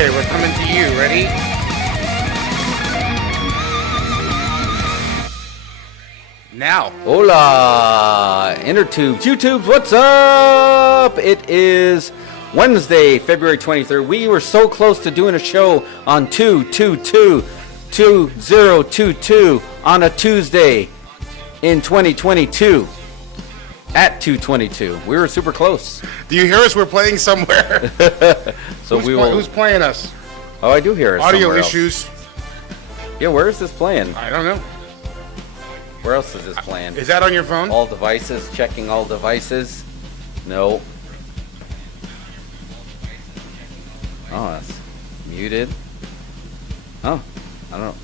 Okay, we're coming to you. Ready? Now. Hola, InnerTubes, YouTubes, what's up? It is Wednesday, February 23rd. We were so close to doing a show on 2/22/2022 on a Tuesday in 2022 at 2:22. We were super close. Do you hear us? We're playing somewhere. So Who's playing us? Oh, I do hear us. Audio issues. Yeah, where is this playing? I don't know. Where else is this playing? Is that on your phone? All devices, checking all devices. No. Oh, that's muted. Oh, I don't know.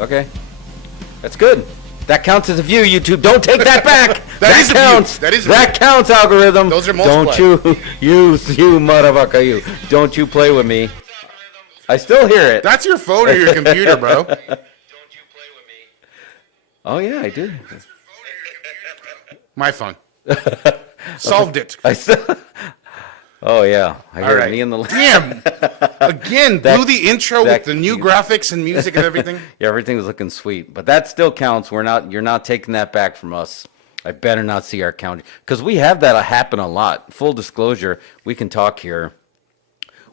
Okay. That's good. That counts as a view, YouTube. Don't take that back. That counts. That counts, algorithm. Those are multiplied. Don't you motherfucker, you. Don't you play with me. I still hear it. That's your phone or your computer, bro. Oh, yeah, I do. My phone. Solved it. Oh, yeah. I hear right. me in the... Damn. Again, blew the intro with the new graphics and music and everything. Yeah, everything was looking sweet. But that still counts. You're not taking that back from us. I better not see our count. Because we have that happen a lot. Full disclosure, we can talk here.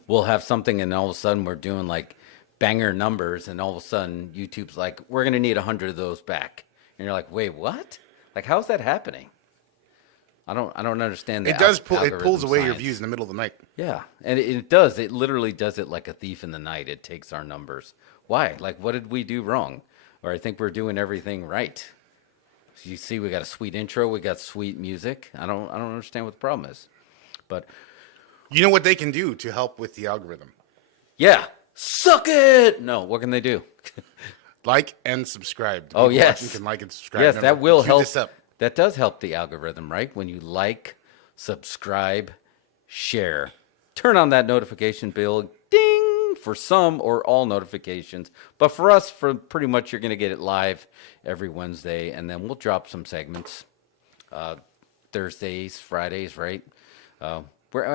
We'll have something and all of a sudden we're doing like banger numbers and all of a sudden YouTube's like, we're going to need 100 of those back. And you're like, wait, what? Like, how's that happening? I don't understand that. It pulls away your views in the middle of the night. Yeah, and it does. It literally does it like a thief in the night. It takes our numbers. Why? Like, what did we do wrong? Or I think we're doing everything right. So you see, we got a sweet intro. We got sweet music. I don't understand what the problem is. But you know what they can do to help with the algorithm? Yeah, suck it. No, what can they do? Like and subscribe. Oh, yes. You can like and subscribe. Yes, that will help. This up. That does help the algorithm, right? When you like, subscribe, share. Turn on that notification bell, ding, for some or all notifications. But for us, for pretty much, you're going to get it live every Wednesday, and then we'll drop some segments. Thursdays, Fridays, right? I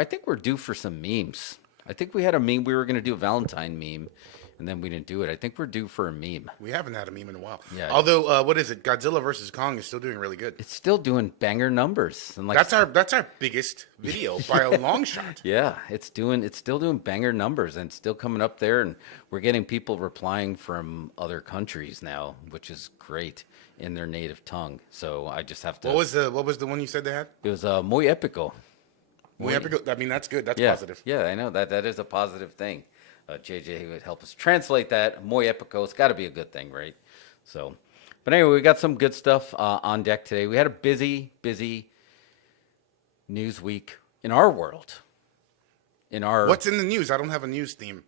think we're due for some memes. I think we had a meme. We were going to do a Valentine meme. And then we didn't do it. I think we're due for a meme. We haven't had a meme in a while. Yeah. Although, what is it? Godzilla vs. Kong is still doing really good. It's still doing banger numbers. And like that's our biggest video by a long shot. Yeah, it's still doing banger numbers and still coming up there. And we're getting people replying from other countries now, which is great in their native tongue. So I just have to. What was the one you said they had? It was muy épico. Muy épico. I mean, that's good. That's positive. Yeah, I know that is a positive thing. JJ would help us translate that. Muy épico. It's got to be a good thing, right? So, but anyway, we got some good stuff on deck today. We had a busy news week in our world. What's in the news? I don't have a news theme.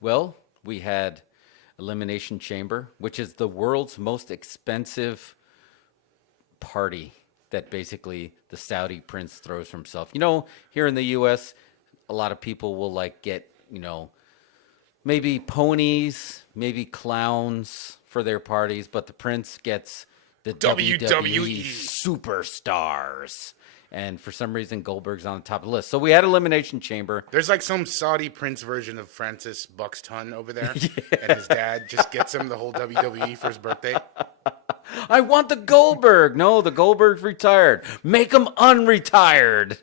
Well, we had Elimination Chamber, which is the world's most expensive party that basically the Saudi prince throws for himself. You know, here in the U.S., a lot of people will like get, maybe ponies, maybe clowns for their parties, but the prince gets the WWE superstars. And for some reason, Goldberg's on the top of the list. So we had Elimination Chamber. There's like some Saudi prince version of Francis Buxton over there. Yeah. And his dad just gets him the whole WWE for his birthday. I want the Goldberg. No, the Goldberg's retired. Make him unretired.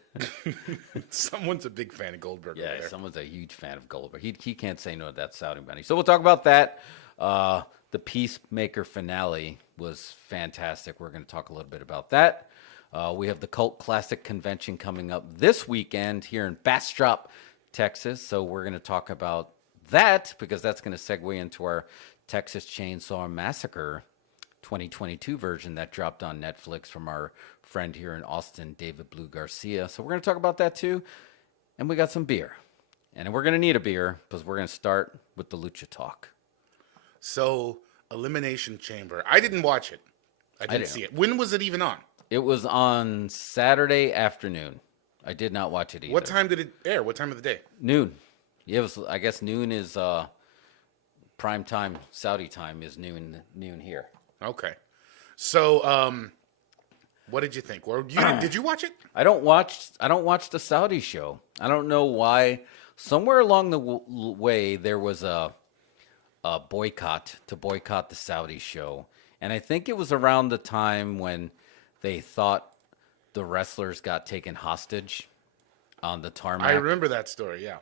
Someone's a big fan of Goldberg. Yeah, over there. Someone's a huge fan of Goldberg. He can't say no to that Saudi money. So we'll talk about that. The Peacemaker finale was fantastic. We're going to talk a little bit about that. We have the Cult Classic Convention coming up this weekend here in Bastrop, Texas. So we're going to talk about that because that's going to segue into our Texas Chainsaw Massacre 2022 version that dropped on Netflix from our friend here in Austin, David Blue Garcia. So we're going to talk about that too. And we got some beer. And we're going to need a beer because we're going to start with the Lucha Talk. So, Elimination Chamber. I didn't watch it. I didn't see it. When was it even on? It was on Saturday afternoon. I did not watch it either. What time did it air? What time of the day? Noon. Yeah, it was, I guess noon is prime time. Saudi time is noon here. Okay. So, what did you think? Or did you watch it? I don't watch the Saudi show. I don't know why somewhere along the way there was a boycott to boycott the Saudi show, and I think it was around the time when they thought the wrestlers got taken hostage on the tarmac. I remember that story. Yeah.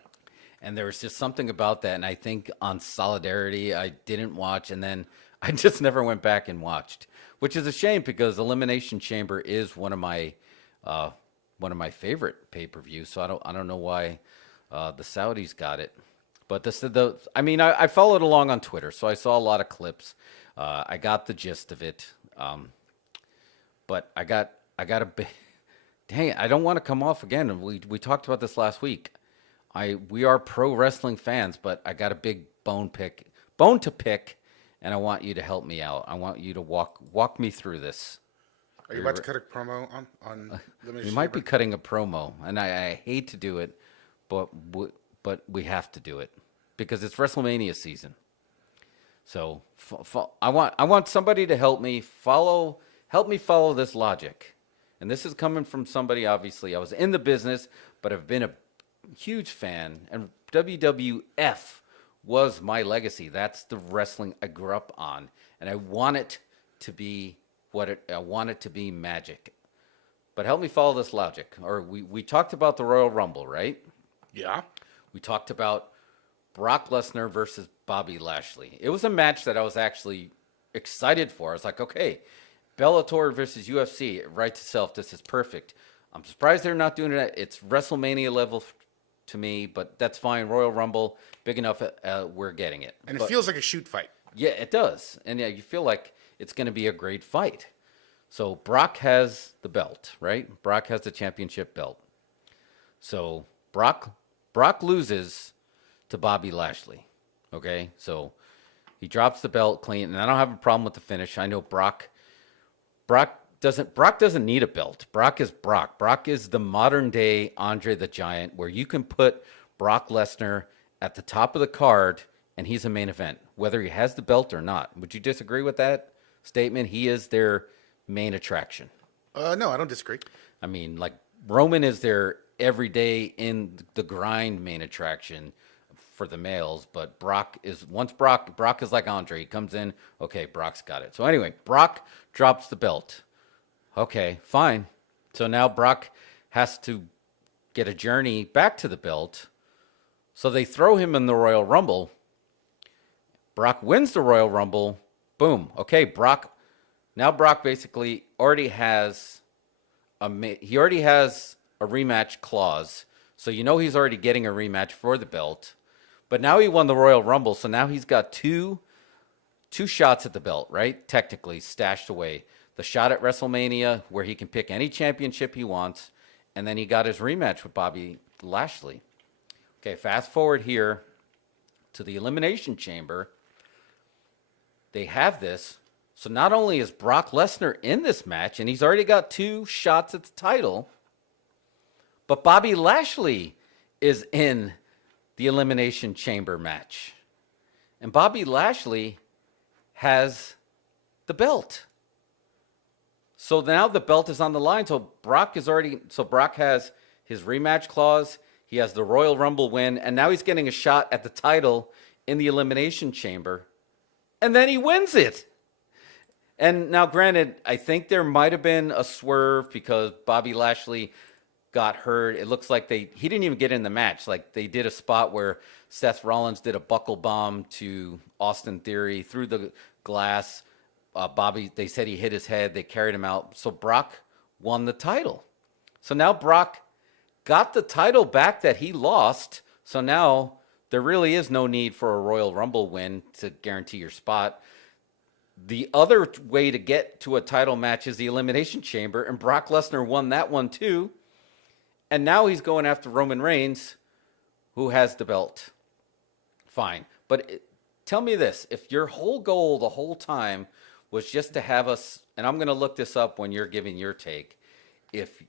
And there was just something about that, and I think on Solidarity I didn't watch, and then I just never went back and watched, which is a shame because Elimination Chamber is one of my favorite pay-per-views. So I don't know why the Saudis got it, but I followed along on Twitter, so I saw a lot of clips. I got the gist of it, but I got a bit. Dang it, I don't want to come off again. We talked about this last week. We are pro wrestling fans, but I got a big bone to pick, and I want you to help me out. I want you to walk me through this. Are you about to cut a promo on We might be cutting a promo, and I hate to do it, but we have to do it because it's WrestleMania season. So I want somebody to help me follow this logic. And this is coming from somebody, obviously, I was in the business, but I've been a huge fan, and WWF was my legacy. That's the wrestling I grew up on, and I want it to be I want it to be magic. But help me follow this logic. Or we talked about the Royal Rumble, right? Yeah. We talked about Brock Lesnar versus Bobby Lashley. It was a match that I was actually excited for. I was like, okay, Bellator versus UFC, it writes itself. This is perfect. I'm surprised they're not doing it. It's WrestleMania level to me, but that's fine. Royal Rumble, big enough. We're getting it. And it feels like a shoot fight. Yeah, it does. And yeah, you feel like it's going to be a great fight. So Brock has the belt, right? Brock has the championship belt. So Brock loses to Bobby Lashley. Okay, so he drops the belt clean, and I don't have a problem with the finish. I know Brock doesn't need a belt. Brock is Brock. Brock is the modern day Andre the Giant, where you can put Brock Lesnar at the top of the card and he's a main event, whether he has the belt or not. Would you disagree with that statement? He is their main attraction. No, I don't disagree. I mean, like Roman is their everyday in the grind main attraction for the males, but Brock is like Andre. He comes in, okay, Brock's got it. So anyway, Brock drops the belt. Okay, fine. So now Brock has to get a journey back to the belt. So they throw him in the Royal Rumble. Brock wins the Royal Rumble. Boom. Okay, Brock basically already has a rematch clause. So you know he's already getting a rematch for the belt. But now he won the Royal Rumble, so now he's got two shots at the belt, right? Technically stashed away. The shot at WrestleMania where he can pick any championship he wants, and then he got his rematch with Bobby Lashley. Okay, fast forward here to the Elimination Chamber. They have this. So not only is Brock Lesnar in this match, and he's already got 2 shots at the title, but Bobby Lashley is in the Elimination Chamber match. And Bobby Lashley has the belt. So now the belt is on the line. So Brock has his rematch clause. He has the Royal Rumble win. And now he's getting a shot at the title in the Elimination Chamber. And then he wins it. And now, granted, I think there might have been a swerve because Bobby Lashley got hurt. It looks like he didn't even get in the match. Like they did a spot where Seth Rollins did a buckle bomb to Austin Theory through the glass. Bobby, they said he hit his head. They carried him out. So Brock won the title. So now Brock got the title back that he lost. So now there really is no need for a Royal Rumble win to guarantee your spot. The other way to get to a title match is the Elimination Chamber, and Brock Lesnar won that one too. And now he's going after Roman Reigns, who has the belt. Fine. But tell me this. If your whole goal the whole time was just to have us, and I'm going to look this up when you're giving your take, if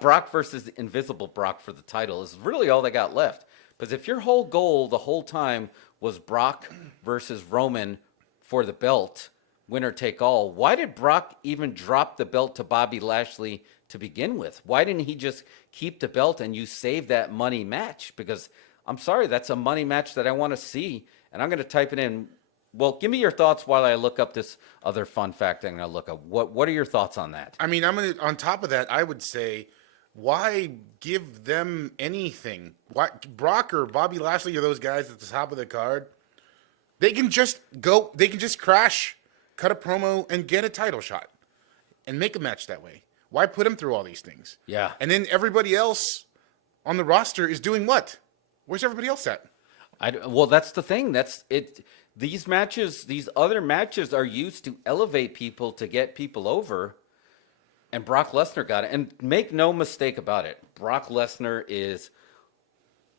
Brock versus Invisible Brock for the title is really all they got left. Because if your whole goal the whole time was Brock versus Roman for the belt, winner take all, why did Brock even drop the belt to Bobby Lashley to begin with? Why didn't he just keep the belt and you save that money match? Because I'm sorry, that's a money match that I want to see. And I'm going to type it in. Well, give me your thoughts while I look up this other fun fact I'm going to look up. What are your thoughts on that? I mean, on top of that, I would say, why give them anything? Why Brock or Bobby Lashley or those guys at the top of the card? They can just go. They can just crash, cut a promo, and get a title shot, and make a match that way. Why put them through all these things? Yeah. And then everybody else on the roster is doing what? Where's everybody else at? Well, that's the thing. That's it. These matches, these other matches are used to elevate people, to get people over. And Brock Lesnar got it. And make no mistake about it. Brock Lesnar is...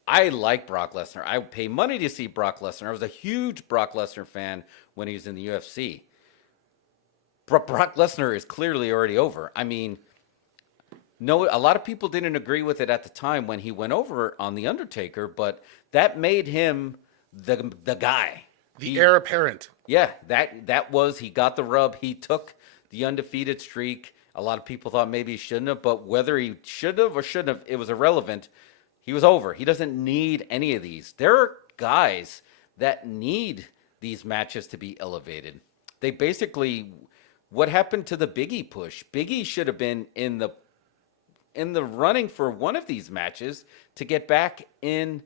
I like Brock Lesnar. I pay money to see Brock Lesnar. I was a huge Brock Lesnar fan when he was in the UFC. Brock Lesnar is clearly already over. I mean, no, a lot of people didn't agree with it at the time when he went over on The Undertaker, but that made him the guy. The heir apparent. Yeah, that was, he got the rub. He took the undefeated streak. A lot of people thought maybe he shouldn't have, but whether he should have or shouldn't have, it was irrelevant. He was over. He doesn't need any of these. There are guys that need these matches to be elevated. They basically, what happened to the Big E push? Big E should have been in the running for one of these matches to get back in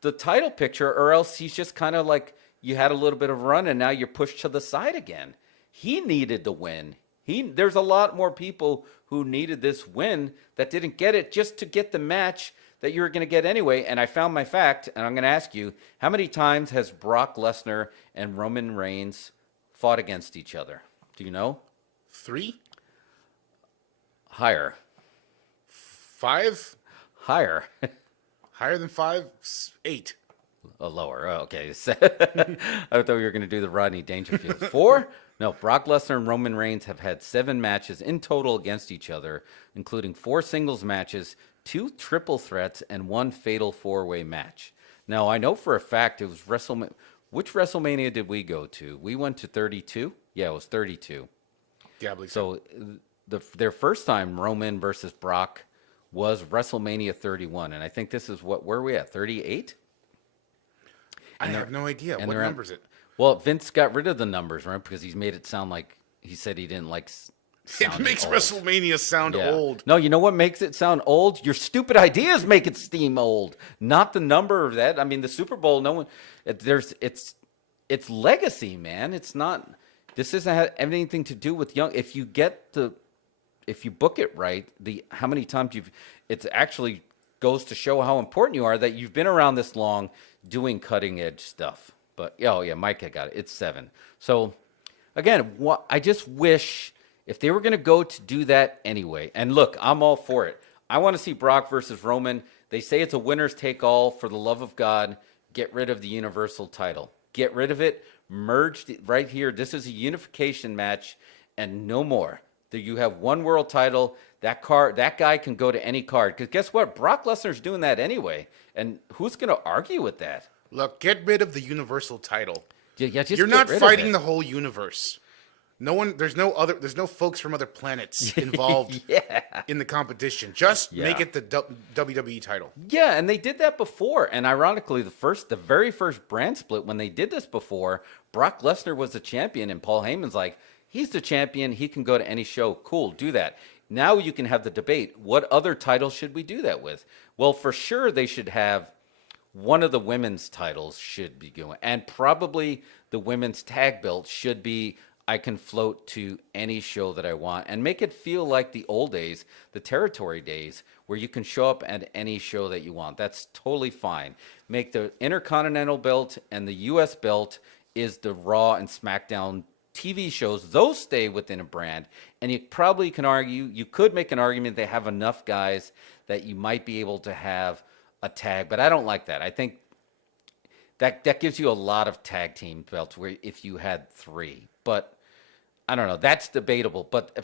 the title picture, or else he's just kind of like, you had a little bit of run and now you're pushed to the side again. He needed the win. There's a lot more people who needed this win that didn't get it just to get the match that you were going to get anyway. And I found my fact, and I'm going to ask you, how many times has Brock Lesnar and Roman Reigns fought against each other? Do you know? 3? Higher. 5? Higher. Higher than 5? 8. Lower. Oh, okay. I thought we were going to do the Rodney Dangerfield. 4? No, Brock Lesnar and Roman Reigns have had 7 matches in total against each other, including 4 singles matches, 2 triple threats, and 1 fatal 4-way match. Now, I know for a fact it was WrestleMania. Which WrestleMania did we go to? We went to 32? Yeah, it was 32. Yeah, I believe so. Their first time, Roman versus Brock, was WrestleMania 31. And I think this is where are we at? 38? I have no idea. What number is it? Well, Vince got rid of the numbers, right? Because he's made it sound like, he said he didn't like it makes old. WrestleMania sound old. No, you know what makes it sound old? Your stupid ideas make it seem old. Not the number of that. I mean, the Super Bowl, no one, it's legacy, man. It's not, this doesn't have anything to do with young. If you book it right, how many times it actually goes to show how important you are that you've been around this long doing cutting edge stuff. But yeah, Mike, I got it. It's 7. So again, I just wish if they were going to go to do that anyway, and look, I'm all for it. I want to see Brock versus Roman. They say it's a winner's take all. For the love of God, get rid of the Universal title. Get rid of it. Merge right here. This is a unification match and no more. You have one world title. That guy can go to any card. Because guess what? Brock Lesnar's doing that anyway. And who's going to argue with that? Look, get rid of the Universal title. Yeah, you're not fighting the whole universe. There's no folks from other planets involved in the competition. Just make it the WWE title. Yeah, and they did that before. And ironically, the very first brand split, when they did this before, Brock Lesnar was the champion, and Paul Heyman's like, he's the champion. He can go to any show. Cool, do that. Now you can have the debate. What other title should we do that with? Well, for sure they should have one of the women's titles should be going. And probably the women's tag belt should be, I can float to any show that I want. And make it feel like the old days, the territory days, where you can show up at any show that you want. That's totally fine. Make the Intercontinental belt and the U.S. belt is the Raw and SmackDown TV shows. Those stay within a brand. And you probably can argue, you could make an argument they have enough guys that you might be able to have a tag, but I don't like that. I think that gives you a lot of tag team belts where if you had 3, but I don't know. That's debatable, but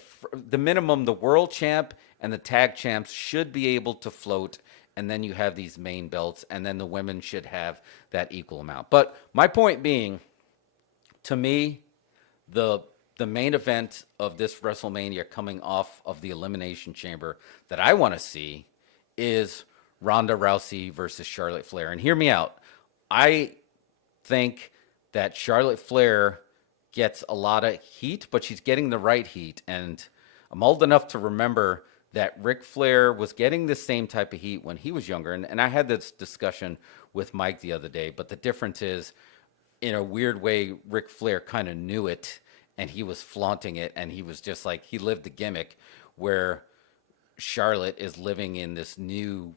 the minimum, the world champ and the tag champs should be able to float, and then you have these main belts, and then the women should have that equal amount. But my point being, to me, the the main event of this WrestleMania coming off of the Elimination Chamber that I want to see is Ronda Rousey versus Charlotte Flair. And hear me out. I think that Charlotte Flair gets a lot of heat, but she's getting the right heat. And I'm old enough to remember that Ric Flair was getting the same type of heat when he was younger. And I had this discussion with Mike the other day, but the difference is, in a weird way, Ric Flair kind of knew it and he was flaunting it, and he was just like, he lived the gimmick, where Charlotte is living in this new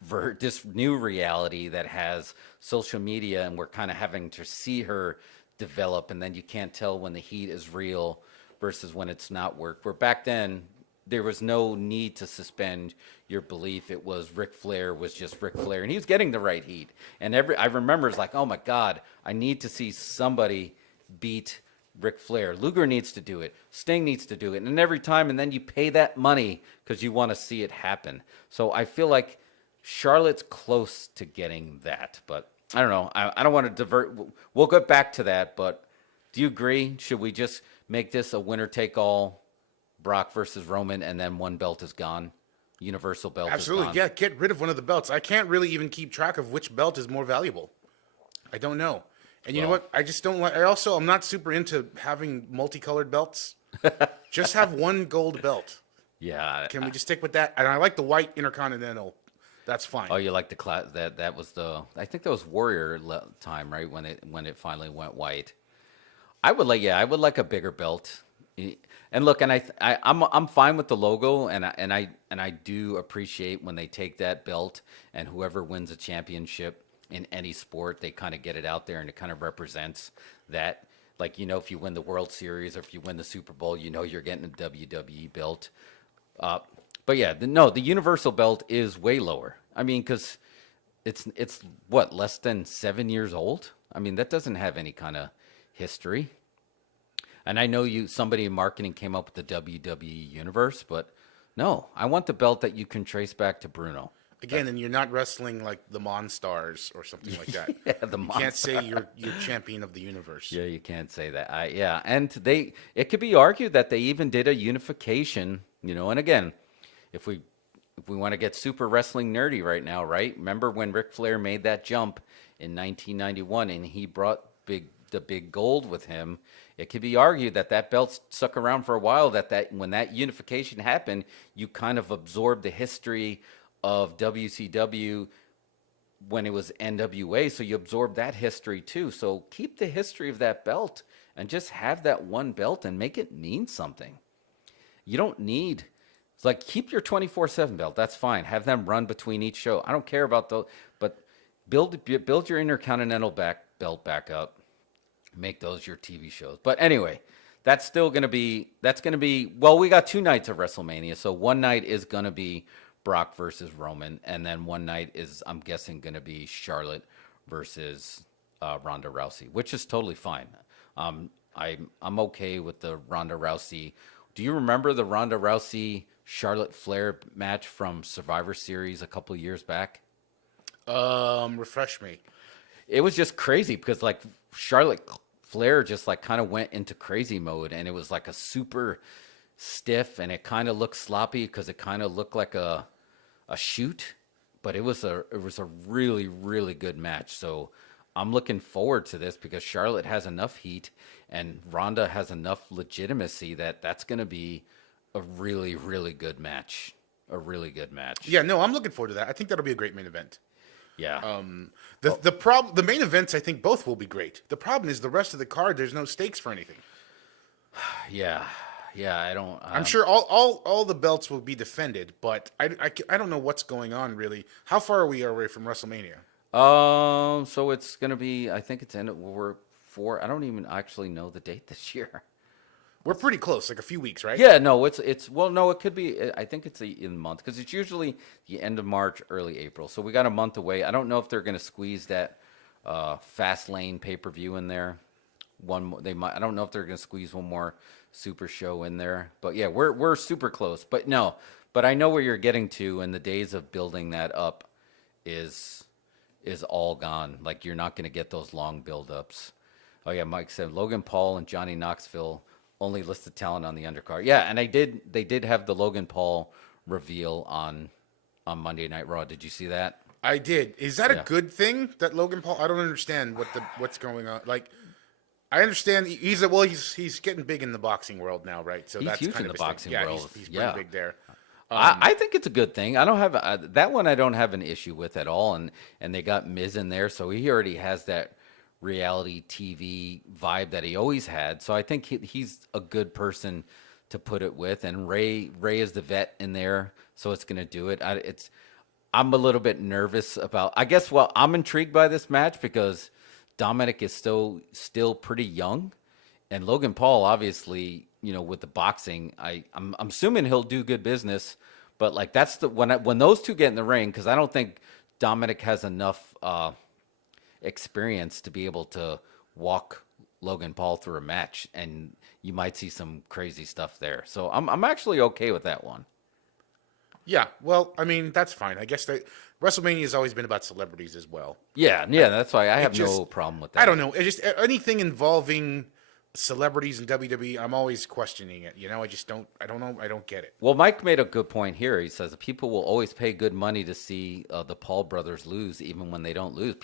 reality that has social media, and we're kind of having to see her develop, and then you can't tell when the heat is real versus when it's not work. Where back then there was no need to suspend your belief. It was Ric Flair was just Ric Flair, and he was getting the right heat. And I remember it's like, oh my God, I need to see somebody beat Ric Flair. Luger needs to do it. Sting needs to do it. And every time, and then you pay that money because you want to see it happen. So I feel like Charlotte's close to getting that, but I don't know. I don't want to divert. We'll get back to that, but do you agree? Should we just make this a winner-take-all, Brock versus Roman, and then one belt is gone? Universal belt Absolutely, is gone. yeah. Get rid of one of the belts. I can't really even keep track of which belt is more valuable. I don't know. And you know what? I just don't like. I'm not super into having multicolored belts. Just have one gold belt. Yeah. Can we just stick with that? And I like the white Intercontinental. That's fine. Oh, you like the class? That was the. I think that was Warrior time, right? When it finally went white. I would like a bigger belt. And look, and I'm fine with the logo, and I do appreciate when they take that belt, and whoever wins a championship in any sport, they kind of get it out there, and it kind of represents that. Like, if you win the World Series or if you win the Super Bowl, you're getting a WWE belt. But yeah, the Universal belt is way lower. I mean, because it's what, less than 7 years old? I mean, that doesn't have any kind of history. And I know somebody in marketing came up with the WWE Universe, but no, I want the belt that you can trace back to Bruno. Again, and you're not wrestling like the Monstars or something like that. Yeah, you can't say you're champion of the universe. Yeah, you can't say that. And it could be argued that they even did a unification, and again, if we want to get super wrestling nerdy right now, right? Remember when Ric Flair made that jump in 1991 and he brought the big gold with him? It could be argued that belt stuck around for a while, that when that unification happened, you kind of absorbed the history of WCW when it was NWA, so you absorb that history too. So keep the history of that belt and just have that one belt and make it mean something. You don't need, it's like, keep your 24/7 belt. That's fine. Have them run between each show. I don't care about those, but build your Intercontinental belt back up. Make those your TV shows. But anyway, that's going to be, well, we got 2 nights of WrestleMania. So one night is going to be Brock versus Roman, and then one night is, I'm guessing, going to be Charlotte versus Ronda Rousey, which is totally fine. I'm okay with the Ronda Rousey. Do you remember the Ronda Rousey Charlotte Flair match from Survivor Series a couple of years back? Refresh me. It was just crazy because, like, Charlotte Flair just like kind of went into crazy mode, and it was like a super stiff, and it kind of looked sloppy because it kind of looked like a shoot, but it was a really, really good match. So I'm looking forward to this because Charlotte has enough heat and Ronda has enough legitimacy that's going to be a really, really good match. A really good match. Yeah, no, I'm looking forward to that. I think that'll be a great main event. Yeah. The main events, I think both will be great. The problem is the rest of the card, there's no stakes for anything. Yeah. I don't. I'm sure all the belts will be defended, but I don't know what's going on really. How far are we away from WrestleMania? So it's gonna be. I think it's we're 4. I don't even actually know the date this year. We're pretty close, like a few weeks, right? Yeah. No. It's well. No. It could be. I think it's in a month because it's usually the end of March, early April. So we got a month away. I don't know if they're gonna squeeze that Fast Lane pay-per-view in there. They might. I don't know if they're gonna squeeze one more Super Show in there, but yeah, we're super close. But no, but I know where you're getting to, and the days of building that up is all gone. Like, you're not going to get those long build-ups. Oh yeah, Mike said Logan Paul and Johnny Knoxville only listed talent on the undercard. Yeah, and they did have the Logan Paul reveal on Monday Night Raw. Did you see that? I did. Is that a Yeah. good thing that Logan Paul? I don't understand what's going on. Like, I understand he's getting big in the boxing world now, right? So He's that's huge kind in of the his thing. boxing Yeah, world. he's Yeah. pretty big there. I think it's a good thing. I don't have that one. I don't have an issue with at all. And they got Miz in there, so he already has that reality TV vibe that he always had. So I think he's a good person to put it with. And Ray is the vet in there, so it's gonna do it. I'm a little bit nervous about. I guess. Well, I'm intrigued by this match because Dominic is still pretty young, and Logan Paul obviously, with the boxing, I'm assuming he'll do good business. But like that's the when those two get in the ring, because I don't think Dominic has enough experience to be able to walk Logan Paul through a match, and you might see some crazy stuff there. So I'm actually okay with that one. Yeah, well, I mean that's fine. I guess WrestleMania has always been about celebrities as well. Yeah, that's why I have no problem with that. I don't know. It just anything involving celebrities in WWE, I'm always questioning it. I just don't. I don't know. I don't get it. Well, Mike made a good point here. He says people will always pay good money to see the Paul brothers lose, even when they don't lose.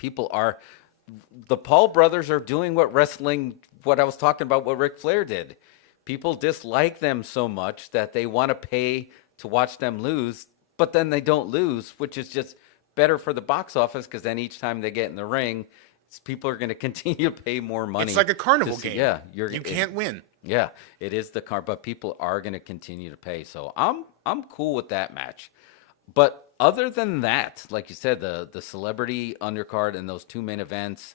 The Paul brothers are doing what I was talking about, what Ric Flair did. People dislike them so much that they want to pay to watch them lose, but then they don't lose, which is just better for the box office because then each time they get in the ring, people are going to continue to pay more money. It's like a carnival game. Yeah, you can't win. Yeah, it is the car, but people are going to continue to pay. So I'm cool with that match. But other than that, like you said, the celebrity undercard and those two main events,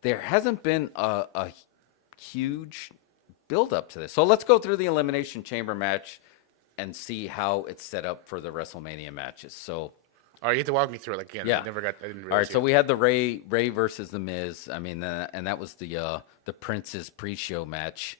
there hasn't been a huge build up to this. So let's go through the Elimination Chamber match and see how it's set up for the WrestleMania matches. So, all right, you have to walk me through it again. Yeah. I didn't really all right, see so it. we had the Ray versus the Miz. I mean, and that was the Prince's pre-show match.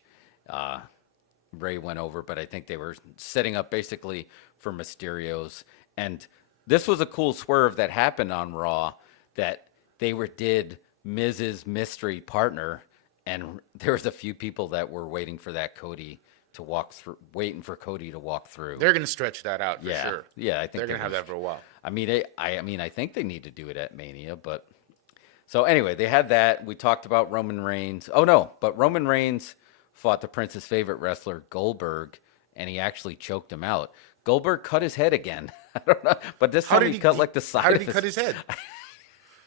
Ray went over, but I think they were setting up basically for Mysterio's. And this was a cool swerve that happened on Raw that they did Miz's mystery partner, and there was a few people that were waiting for that Cody to walk through, waiting for Cody to walk through. They're going to stretch that out for sure. Yeah, I think they're going to have that for a while. I mean, I think they need to do it at Mania, but so anyway, they had that. We talked about Roman Reigns. Oh no, but Roman Reigns fought the Prince's favorite wrestler Goldberg, and he actually choked him out. Goldberg cut his head again. I don't know, but this time he cut like the side. How did of he cut his head?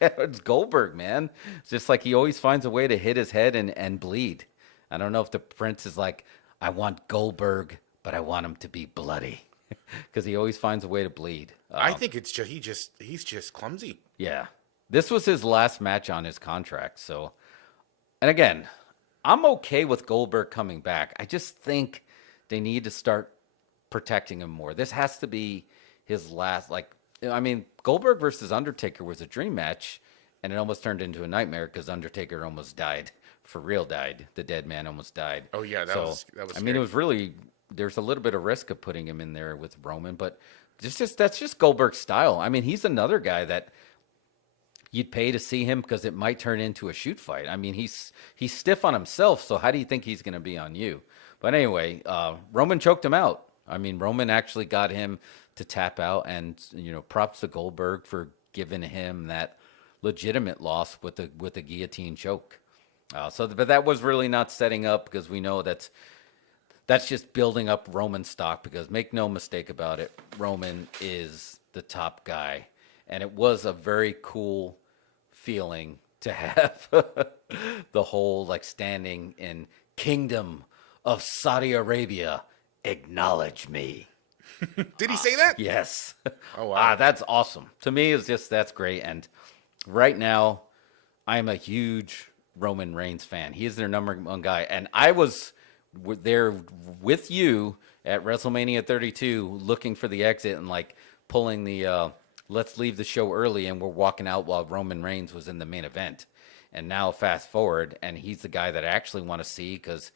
It's Goldberg, man. It's just like he always finds a way to hit his head and bleed. I don't know if the Prince is like, I want Goldberg, but I want him to be bloody, because he always finds a way to bleed. I think it's just he's just clumsy. Yeah, this was his last match on his contract. So, and again, I'm okay with Goldberg coming back. I just think they need to start protecting him more. This has to be his last. Goldberg versus Undertaker was a dream match, and it almost turned into a nightmare because Undertaker almost died. For real died. The dead man almost died. Oh yeah, that was. I mean, it was really, there's a little bit of risk of putting him in there with Roman, but that's just Goldberg's style. I mean, he's another guy that you'd pay to see him because it might turn into a shoot fight. I mean, he's stiff on himself, so how do you think he's going to be on you? But anyway, Roman choked him out. I mean, Roman actually got him to tap out, and props to Goldberg for giving him that legitimate loss with the guillotine choke. But that was really not setting up, because we know that's just building up Roman stock, because make no mistake about it, Roman is the top guy. And it was a very cool feeling to have the whole standing in Kingdom of Saudi Arabia, acknowledge me. Did he say that? Yes. Oh wow. That's awesome. To me, that's great. And right now, I'm a huge Roman Reigns fan. He is their number one guy, and I was there with you at WrestleMania 32, looking for the exit and pulling the let's leave the show early, and we're walking out while Roman Reigns was in the main event. And now fast forward, and he's the guy that I actually want to see, because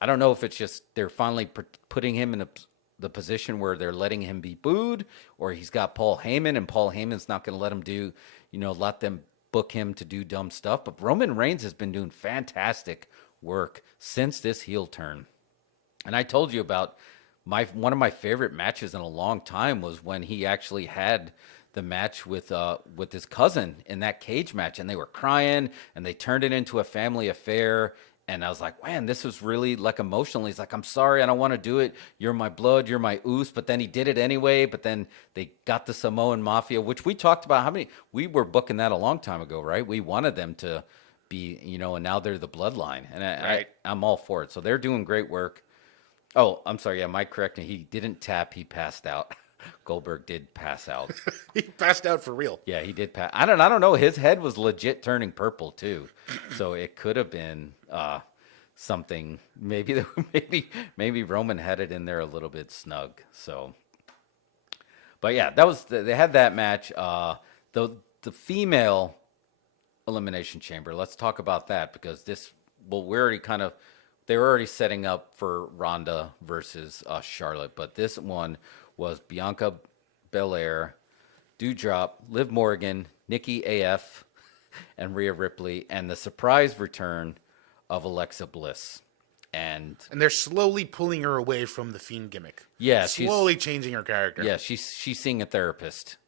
I don't know if it's just they're finally putting him in the position where they're letting him be booed, or he's got Paul Heyman, and Paul Heyman's not going to let him let them book him to do dumb stuff. But Roman Reigns has been doing fantastic work since this heel turn. And I told you about one of my favorite matches in a long time was when he actually had the match with his cousin in that cage match, and they were crying, and they turned it into a family affair. And I was like, man, this was really like emotional. He's like, I'm sorry, I don't want to do it. You're my blood, you're my oos. But then he did it anyway. But then they got the Samoan Mafia, which we talked about. We were booking that a long time ago, right? We wanted them to be, and now they're the bloodline, and Right. I'm all for it. So they're doing great work. Oh, I'm sorry. Yeah, Mike corrected me. He didn't tap. He passed out. Goldberg did pass out. He passed out for real. Yeah, he did pass. I don't know. His head was legit turning purple too, so it could have been something. Maybe maybe Roman had it in there a little bit snug. So, but yeah, they had that match. The female Elimination Chamber. Let's talk about that because they were already setting up for Ronda versus Charlotte, but this one was Bianca Belair, Doudrop, Liv Morgan, Nikki AF, and Rhea Ripley, and the surprise return of Alexa Bliss. And they're slowly pulling her away from the Fiend gimmick. Yeah, slowly changing her character. Yeah, she's seeing a therapist.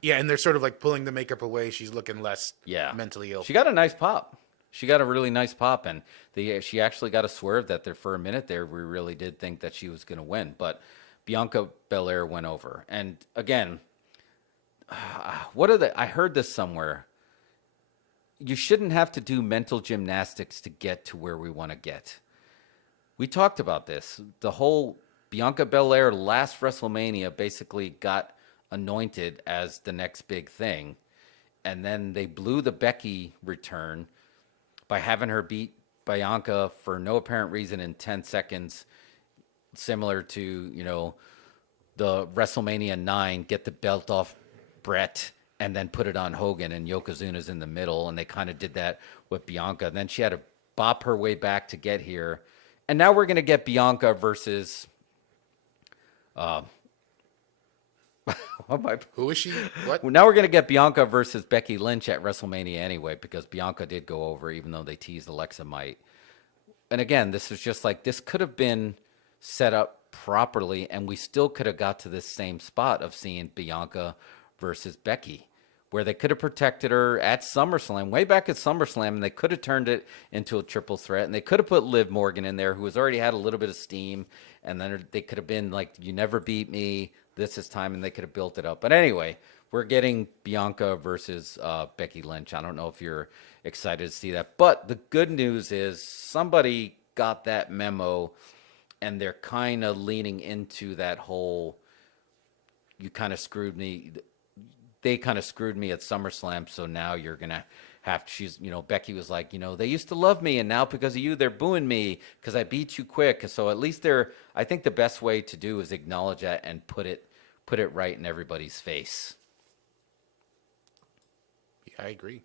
Yeah, and they're sort of like pulling the makeup away. She's looking less mentally ill. She got a nice pop. She got a really nice pop, and she actually got a swerve that there for a minute there. We really did think that she was going to win, but Bianca Belair went over. And again, I heard this somewhere. You shouldn't have to do mental gymnastics to get to where we want to get. We talked about this. The whole Bianca Belair last WrestleMania basically got anointed as the next big thing. And then they blew the Becky return by having her beat Bianca for no apparent reason in 10 seconds, similar to, the WrestleMania 9, get the belt off Brett and then put it on Hogan, and Yokozuna's in the middle, and they kind of did that with Bianca. And then she had to bop her way back to get here. And now we're going to get Bianca versus... Who is she? What? Well, now we're going to get Bianca versus Becky Lynch at WrestleMania anyway, because Bianca did go over, even though they teased Alexa might. And again, this is just like, this could have been set up properly, and we still could have got to this same spot of seeing Bianca versus Becky, where they could have protected her at SummerSlam, way back at SummerSlam, and they could have turned it into a triple threat, and they could have put Liv Morgan in there, who has already had a little bit of steam, and then they could have been like, you never beat me, this is time, and they could have built it up. But anyway, we're getting Bianca versus Becky Lynch. I don't know if you're excited to see that, but the good news is somebody got that memo, and they're kind of leaning into that whole, you kind of screwed me. They kind of screwed me at SummerSlam, so now you're going to have to, Becky was like, they used to love me, and now because of you, they're booing me because I beat you quick. So at least I think the best way to do is acknowledge that and put it right in everybody's face. Yeah, I agree.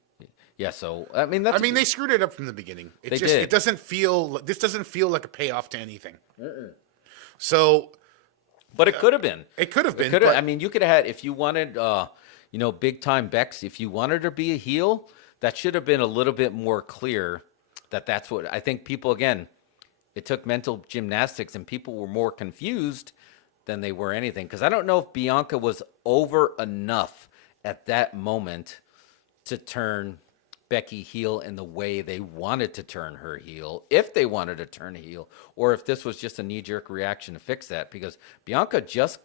Yeah, so, they screwed it up from the beginning. It doesn't feel like a payoff to anything. So. But it could have been. It could have been. You could have had, if you wanted, big time Bex, if you wanted her to be a heel, that should have been a little bit more clear that's what I think people, again, it took mental gymnastics and people were more confused than they were anything. Because I don't know if Bianca was over enough at that moment to turn Becky heel in the way they wanted to turn her heel, if they wanted to turn heel, or if this was just a knee-jerk reaction to fix that, because Bianca just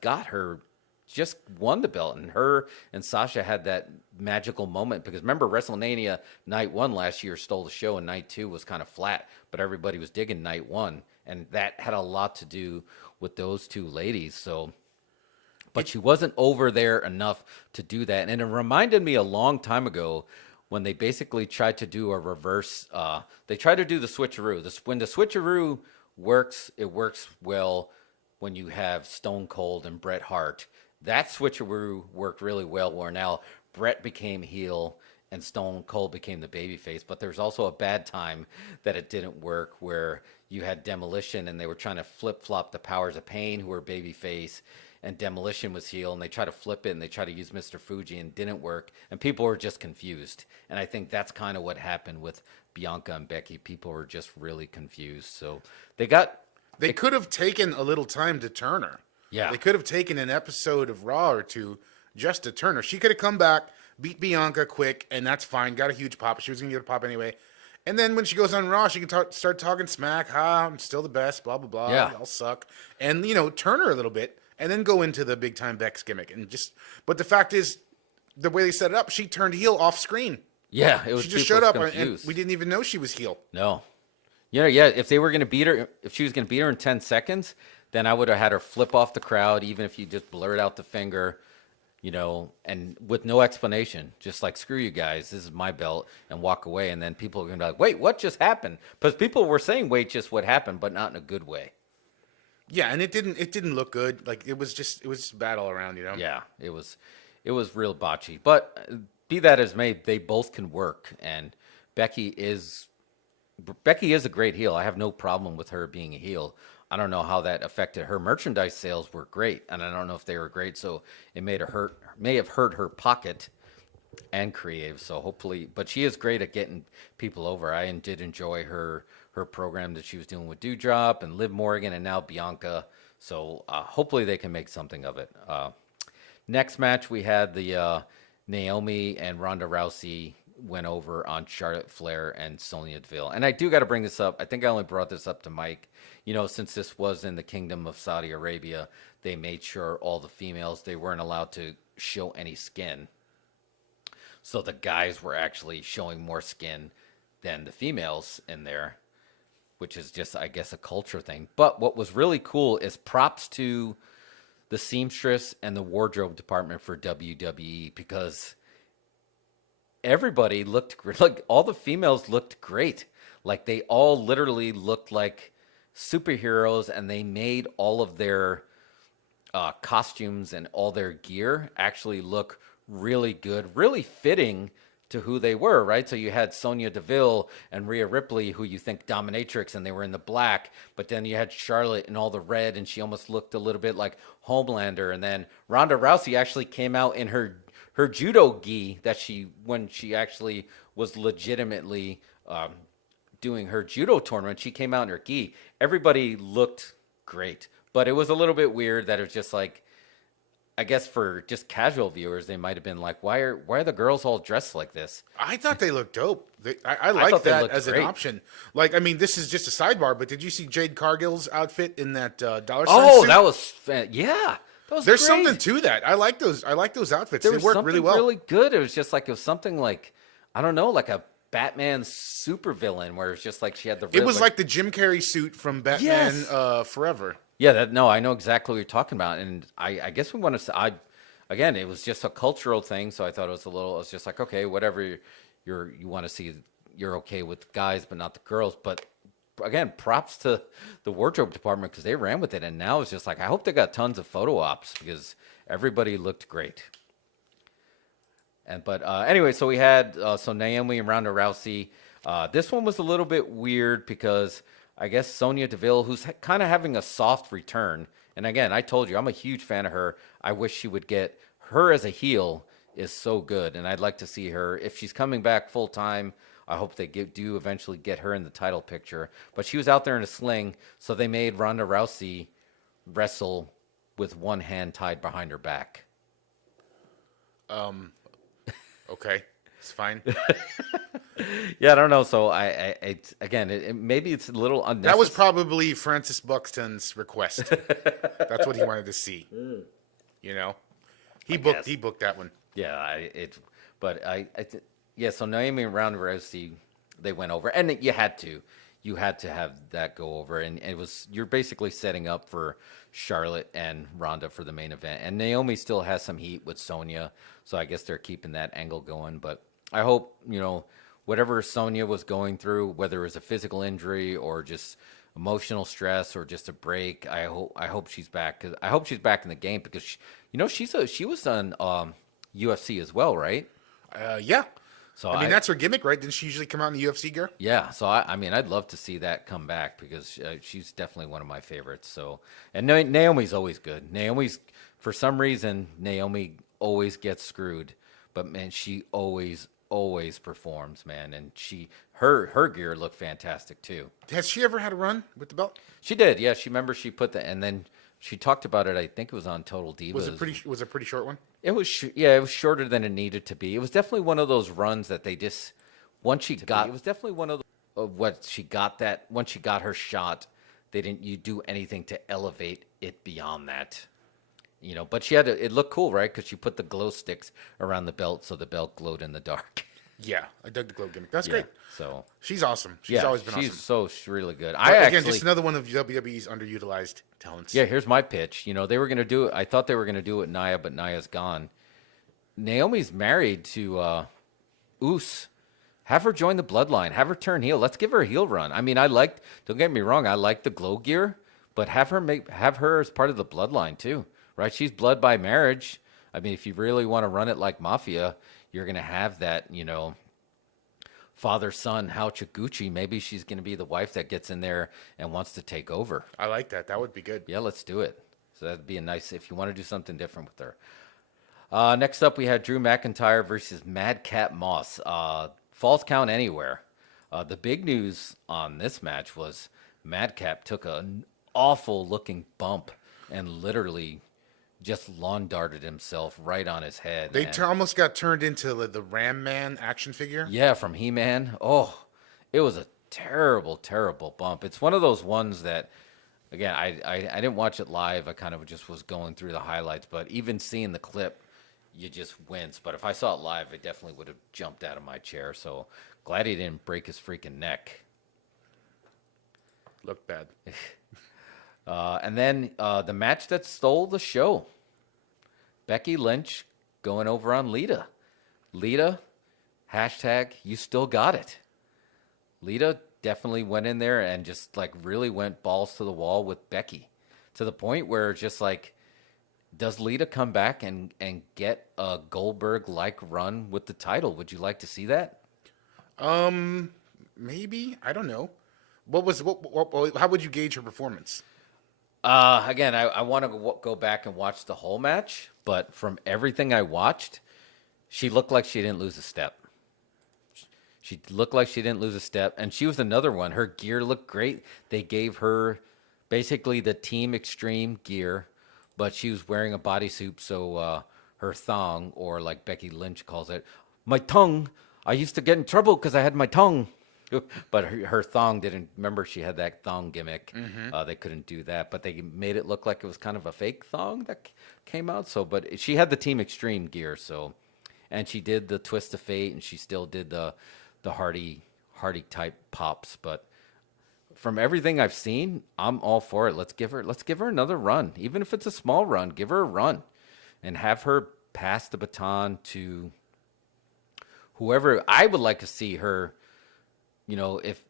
won the belt, and her and Sasha had that magical moment, because remember WrestleMania night 1 last year stole the show, and night 2 was kind of flat, but everybody was digging night 1, and that had a lot to do with those two ladies. So, but she wasn't over there enough to do that, and it reminded me a long time ago when they basically tried to do a reverse, they tried to do the switcheroo. When the switcheroo works, it works well when you have Stone Cold and Bret Hart. That switcheroo worked really well, where now Bret became heel and Stone Cold became the babyface. But there's also a bad time that it didn't work, where you had Demolition and they were trying to flip-flop the Powers of Pain, who were babyface, and Demolition was heel, and they try to flip it, and they try to use Mr. Fuji, and didn't work, and people were just confused. And I think that's kind of what happened with Bianca and Becky. People were just really confused. So they got They could have taken a little time to turn her. Yeah. They could have taken an episode of Raw or two just to turn her. She could have come back, beat Bianca quick, and that's fine. Got a huge pop. She was going to get a pop anyway. And then when she goes on Raw, she can start talking smack. I'm still the best, blah, blah, blah. Yeah. I'll suck. And, turn her a little bit and then go into the big-time Bex gimmick. But the fact is, the way they set it up, she turned heel off screen. Yeah, it was. She just people showed up, confused. and we didn't even know she was heel. No. Yeah. If they were going to beat her, if she was going to beat her in 10 seconds, then I would have had her flip off the crowd, even if you just blurred out the finger, and with no explanation, just like, screw you guys, this is my belt, and walk away. And then people are going to be like, wait, what just happened? Because people were saying, wait, just what happened, but not in a good way. Yeah, and it didn't look good. Like, it was just bad all around, Yeah, it was real botchy. But be that as may, they both can work, and Becky is a great heel. I have no problem with her being a heel. I don't know how that affected her merchandise sales. Were great, and I don't know if they were great, so it may have hurt her pocket and creative. So hopefully, but she is great at getting people over. I did enjoy her program that she was doing with Doudrop and Liv Morgan, and now Bianca. So hopefully they can make something of it. Next match, we had the Naomi and Ronda Rousey went over on Charlotte Flair and Sonya Deville. And I do got to bring this up. I think I only brought this up to Mike. Since this was in the Kingdom of Saudi Arabia, they made sure all the females, they weren't allowed to show any skin. So the guys were actually showing more skin than the females in there, which is just, I guess, a culture thing. But what was really cool is props to the seamstress and the wardrobe department for WWE, because everybody looked like, all the females looked great. Like, they all literally looked like superheroes, and they made all of their costumes and all their gear actually look really good, really fitting to who they were, right? So you had Sonya Deville and Rhea Ripley, who you think dominatrix, and they were in the black, but then you had Charlotte in all the red, and she almost looked a little bit like Homelander. And then Ronda Rousey actually came out in her judo gi when she actually was legitimately doing her judo tournament. She came out in her gi. Everybody looked great, but it was a little bit weird that it was just like, I guess for just casual viewers, they might have been like, why are the girls all dressed like this? I thought they looked dope. I like that as great. an option. Like, I mean, this is just a sidebar, but did you see Jade Cargill's outfit in that dollar sign suit? That was yeah. There's great. Something to that. I like those outfits. They work really well. Really good. It was just like, it was something like, I don't know, like a Batman supervillain, where it's just like she had the. It was like the Jim Carrey suit from Batman Forever. Yeah, I know exactly what you're talking about, and I guess we want to. Again, it was just a cultural thing, so I thought it was just like, okay, whatever you want to see, you're okay with guys, but not the girls. But again, props to the wardrobe department, because they ran with it, and now it's just like, I hope they got tons of photo ops, because everybody looked great. But anyway, so we had Naomi and Ronda Rousey. This one was a little bit weird, because I guess Sonya Deville, who's kind of having a soft return. And again, I told you, I'm a huge fan of her. I wish she would get her as a heel is so good. And I'd like to see her, if she's coming back full time, I hope they do eventually get her in the title picture. But she was out there in a sling, so they made Ronda Rousey wrestle with one hand tied behind her back. Okay, it's fine. Yeah, I don't know. So maybe it's a little unnecessary. That was probably Francis Buxton's request. That's what he wanted to see. He booked that one. Yeah, So Naomi and Ronda Rousey, they went over, and you had to have that go over, and you're basically setting up for Charlotte and Ronda for the main event, and Naomi still has some heat with Sonya, so I guess they're keeping that angle going. But I hope whatever Sonya was going through, whether it was a physical injury or just emotional stress or just a break, I hope she's back, because I hope she's back in the game, because she was on UFC as well, right? Yeah. So I mean, that's her gimmick, right? Didn't she usually come out in the UFC gear? Yeah. So I mean, I'd love to see that come back, because she's definitely one of my favorites. So, and Naomi's always good. For some reason, Naomi always gets screwed, but man, she always performs, man. And her gear looked fantastic too. Has she ever had a run with the belt? She did, yeah. She remember she put the and then she talked about it. I think it was on Total Divas. Was it a pretty short one? It was yeah, it was shorter than it needed to be. It was definitely one of those runs that they just once she got. It was definitely one of what she got that once she got her shot, they didn't you do anything to elevate it beyond that. You know, but she had it looked cool, right? Because she put the glow sticks around the belt, so the belt glowed in the dark. Yeah, I dug the glow gimmick. That's great. So she's awesome. She's always been awesome. She's really good. Again, just another one of WWE's underutilized talents. Yeah, here's my pitch. You know, they were going to do it. I thought they were going to do it with Nia, but Nia's gone. Naomi's married to Oos. Have her join the bloodline. Have her turn heel. Let's give her a heel run. I mean, don't get me wrong, I like the glow gear, but have her as part of the bloodline too, right? She's blood by marriage. I mean, if you really want to run it like Mafia, you're going to have that, you know, father-son Hauchaguchi. Maybe she's going to be the wife that gets in there and wants to take over. I like that. That would be good. Yeah, let's do it. So that'd be a nice, if you want to do something different with her. Next up, we had Drew McIntyre versus Madcap Moss. Falls count anywhere. The big news on this match was Madcap took an awful-looking bump and literally just lawn darted himself right on his head. They almost got turned into the Ram Man action figure. Yeah, from He-Man. Oh, it was a terrible, terrible bump. It's one of those ones that, again, I didn't watch it live. I kind of just was going through the highlights, but even seeing the clip, you just wince. But if I saw it live, I definitely would have jumped out of my chair. So glad he didn't break his freaking neck. Looked bad. And then the match that stole the show. Becky Lynch going over on Lita. Lita, hashtag, you still got it. Lita definitely went in there and just like really went balls to the wall with Becky. To the point where it's just like, does Lita come back and get a Goldberg-like run with the title? Would you like to see that? Maybe. I don't know. How would you gauge her performance? Again, I want to go back and watch the whole match, but from everything I watched, she looked like she didn't lose a step. She looked like she didn't lose a step, and she was another one. Her gear looked great. They gave her basically the Team Extreme gear, but she was wearing a bodysuit, so her thong, or like Becky Lynch calls it, my tongue. I used to get in trouble because I had my tongue. But her thong didn't. Remember, she had that thong gimmick. Mm-hmm. They couldn't do that, but they made it look like it was kind of a fake thong that came out. So, but she had the Team Extreme gear. So, and she did the Twist of Fate, and she still did the Hardy type pops. But from everything I've seen, I'm all for it. Let's give her another run, even if it's a small run. Give her a run, and have her pass the baton to whoever. I would like to see her. You know, if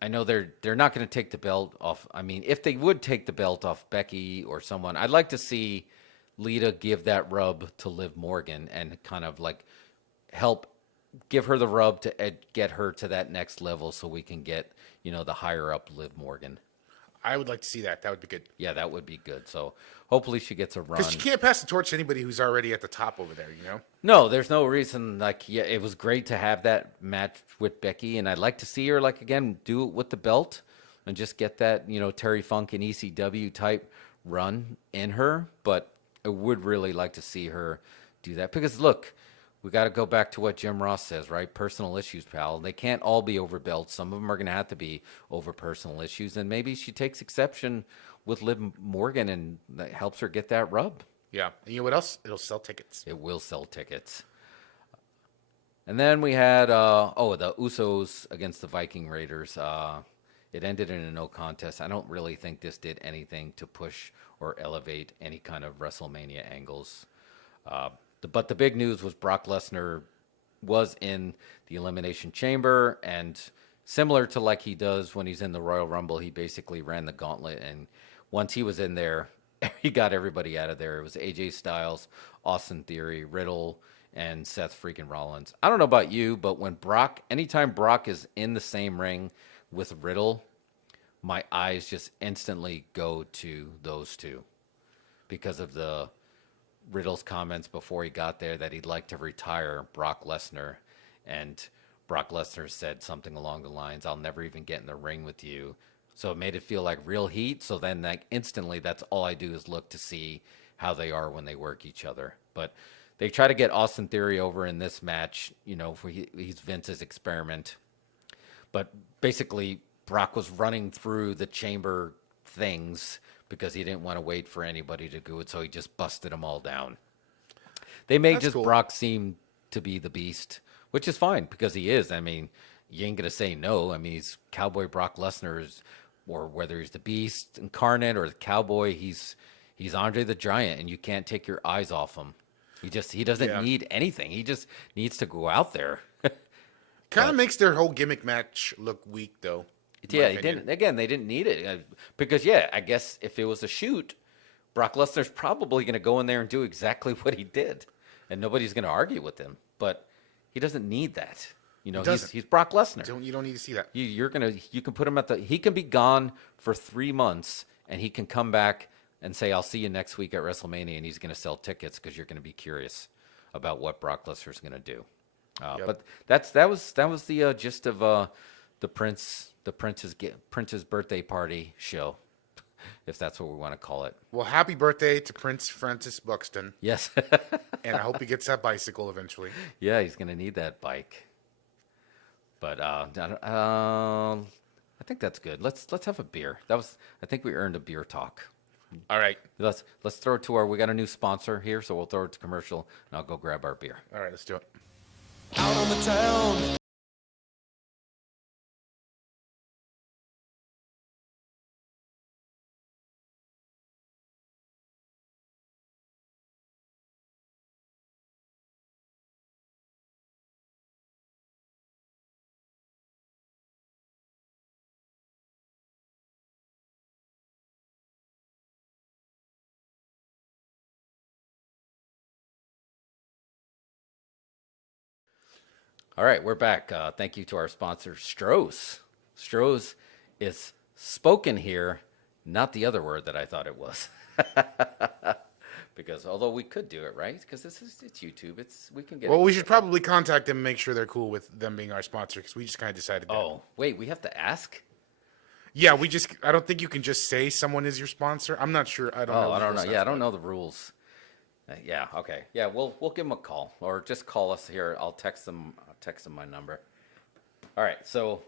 I know they're not going to take the belt off. I mean, if they would take the belt off Becky or someone, I'd like to see Lita give that rub to Liv Morgan and kind of like help give her the rub to get her to that next level so we can get, you know, the higher up Liv Morgan. I would like to see that. That would be good. Yeah, that would be good. So hopefully she gets a run. Because you can't pass the torch to anybody who's already at the top over there, you know? No, there's no reason. Like, yeah, it was great to have that match with Becky, and I'd like to see her, like, again, do it with the belt and just get that, you know, Terry Funk and ECW type run in her. But I would really like to see her do that. Because, look, we got to go back to what Jim Ross says, right? Personal issues, pal. They can't all be over belts. Some of them are going to have to be over personal issues. And maybe she takes exception with Liv Morgan and that helps her get that rub. Yeah. And you know what else? It'll sell tickets. It will sell tickets. And then we had, the Usos against the Viking Raiders. It ended in a no contest. I don't really think this did anything to push or elevate any kind of WrestleMania angles. But the big news was Brock Lesnar was in the Elimination Chamber, and similar to like he does when he's in the Royal Rumble, he basically ran the gauntlet, and once he was in there, he got everybody out of there. It was AJ Styles, Austin Theory, Riddle, and Seth freaking Rollins. I don't know about you, but anytime Brock is in the same ring with Riddle, my eyes just instantly go to those two because of the Riddle's comments before he got there that he'd like to retire Brock Lesnar. And Brock Lesnar said something along the lines, "I'll never even get in the ring with you." So it made it feel like real heat. So then, like, instantly, that's all I do is look to see how they are when they work each other. But they try to get Austin Theory over in this match. For he's Vince's experiment. But basically, Brock was running through the chamber things because he didn't want to wait for anybody to do it. So he just busted them all down. They made That's cool. Brock seem to be the beast, which is fine because he is. I mean, you ain't going to say no. I mean, he's Cowboy Brock Lesnar, or whether he's the beast incarnate or the cowboy, he's Andre the Giant, and you can't take your eyes off him. He doesn't need anything. He just needs to go out there. Kind of makes their whole gimmick match look weak, though. Yeah, they didn't need it because I guess if it was a shoot, Brock Lesnar's probably going to go in there and do exactly what he did, and nobody's going to argue with him. But he doesn't need that. He's Brock Lesnar. You don't need to see that. You can put him he can be gone for 3 months and he can come back and say, "I'll see you next week at WrestleMania," and he's going to sell tickets because you're going to be curious about what Brock Lesnar's going to do. But that was the gist of the Prince's birthday party show, if that's what we want to call it. Well, happy birthday to Prince Francis Buxton. Yes. And I hope he gets that bicycle eventually. Yeah, he's going to need that bike. But I think that's good. Let's have a beer. I think we earned a beer talk. All right. Let's throw it to we got a new sponsor here, so we'll throw it to commercial, and I'll go grab our beer. All right, let's do it. Out on the town. All right, we're back. Thank you to our sponsor, Stroh's. Stroh's is spoken here, not the other word that I thought it was. Because although we could do it, right? Because it's YouTube. We can get. Well, we should probably contact them and make sure they're cool with them being our sponsor, because we just kind of decided that. Oh, wait, we have to ask? Yeah, I don't think you can just say someone is your sponsor. I'm not sure. I don't know. I don't know. Yeah, I don't know the rules. Yeah, okay. Yeah, we'll give them a call, or just call us here. I'll text them my number. All right, so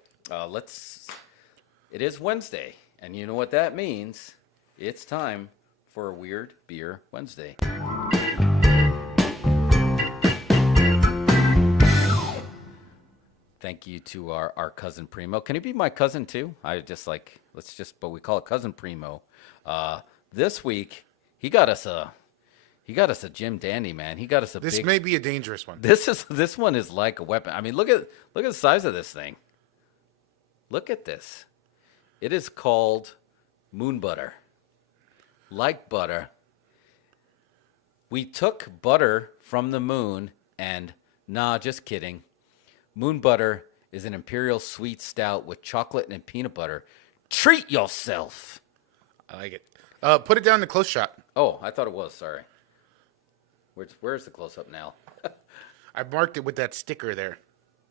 it is Wednesday, and you know what that means. It's time for a Weird Beer Wednesday. Thank you to our cousin Primo. Can he be my cousin too? But we call it Cousin Primo. This week, he got us a Jim Dandy, man. He got us a This may be a dangerous one. This one is like a weapon. I mean, look at the size of this thing. Look at this. It is called Moon Butter. Like butter. We took butter from the moon and just kidding. Moon Butter is an imperial sweet stout with chocolate and peanut butter. Treat yourself. I like it. Put it down in the close shot. Oh, I thought it was. Sorry. Where's the close-up now? I marked it with that sticker there.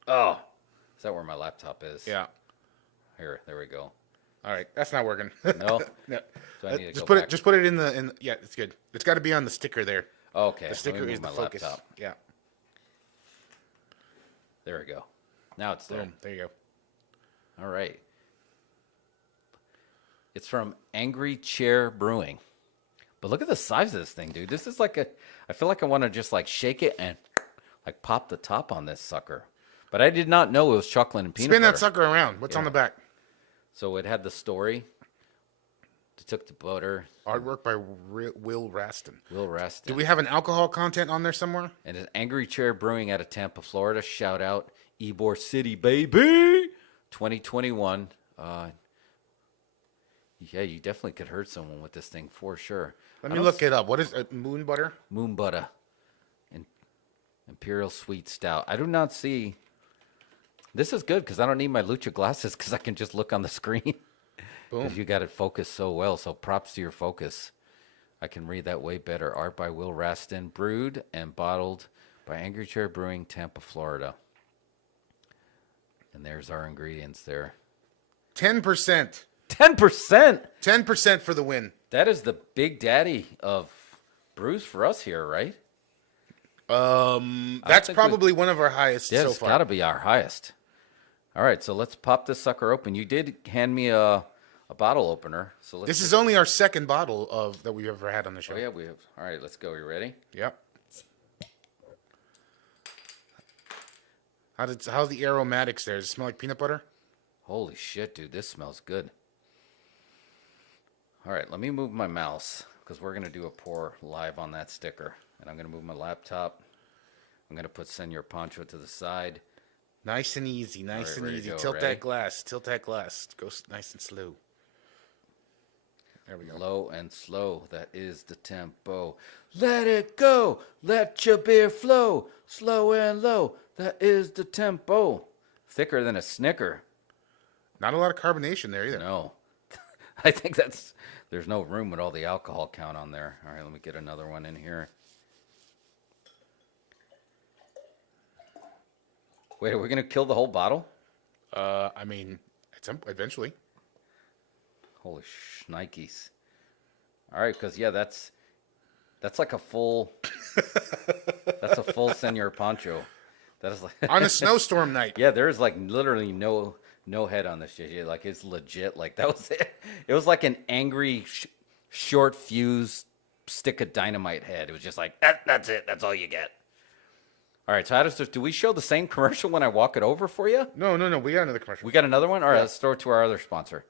Oh. Is that where my laptop is? Yeah. Here, there we go. All right, that's not working. No? No. Do I need to Just go put back? it. Just put it in the. Yeah, it's good. It's got to be on the sticker there. Okay. The sticker is the focus. Laptop. Yeah. There we go. Now it's there. Boom. There you go. All right. It's from Angry Chair Brewing. But look at the size of this thing, dude. This is I feel like I want to just shake it and pop the top on this sucker. But I did not know it was chocolate and peanut butter. Spin that sucker around. What's on the back? So it had the story. They took the butter. Artwork by Will Raston. Will Raston. Do we have an alcohol content on there somewhere? And it's Angry Chair Brewing out of Tampa, Florida. Shout out Ybor City, baby. 2021. Yeah, you definitely could hurt someone with this thing for sure. Let me look it up. What is it? Moon Butter? Moon Butter. Imperial Sweet Stout. I do not see. This is good because I don't need my Lucha glasses because I can just look on the screen. Boom. Because you got it focused so well. So props to your focus. I can read that way better. Art by Will Raston. Brewed and bottled by Angry Chair Brewing, Tampa, Florida. And there's our ingredients there. 10%. 10%. 10% for the win. That is the big daddy of brews for us here, right? That's probably one of our highest Yeah, so it's far. got to be our highest. All right, so let's pop this sucker open. You did hand me a bottle opener. So This is only our second bottle of that we've ever had on the show. Oh yeah, we have. All right, let's go. You ready? Yep. How's the aromatics there? Does it smell like peanut butter? Holy shit, dude, this smells good. All right, let me move my mouse because we're gonna do a pour live on that sticker, and I'm gonna move my laptop. I'm gonna put Senor Pancho to the side. Nice and easy. Nice and ready to easy. go. Tilt Ready? that glass. Tilt that glass. Go nice and slow. There we go. Low and slow. That is the tempo. Let it go. Let your beer flow. Slow and low. That is the tempo. Thicker than a Snicker. Not a lot of carbonation there either. No. I think there's no room with all the alcohol count on there. All right, let me get another one in here. Wait, are we going to kill the whole bottle? I mean, eventually. Holy shnikes. All right, because, yeah, that's like a full, that's a full Senor Pancho. That is like On a snowstorm night. Yeah, there is like literally no head on this shit. Like it's legit. Like that was it. It was like an angry, short fuse stick of dynamite head. It was just like that's it. That's all you get. All right. So how does this? Do we show the same commercial when I walk it over for you? No. We got another commercial. We got another one. All right. Let's throw it to our other sponsor.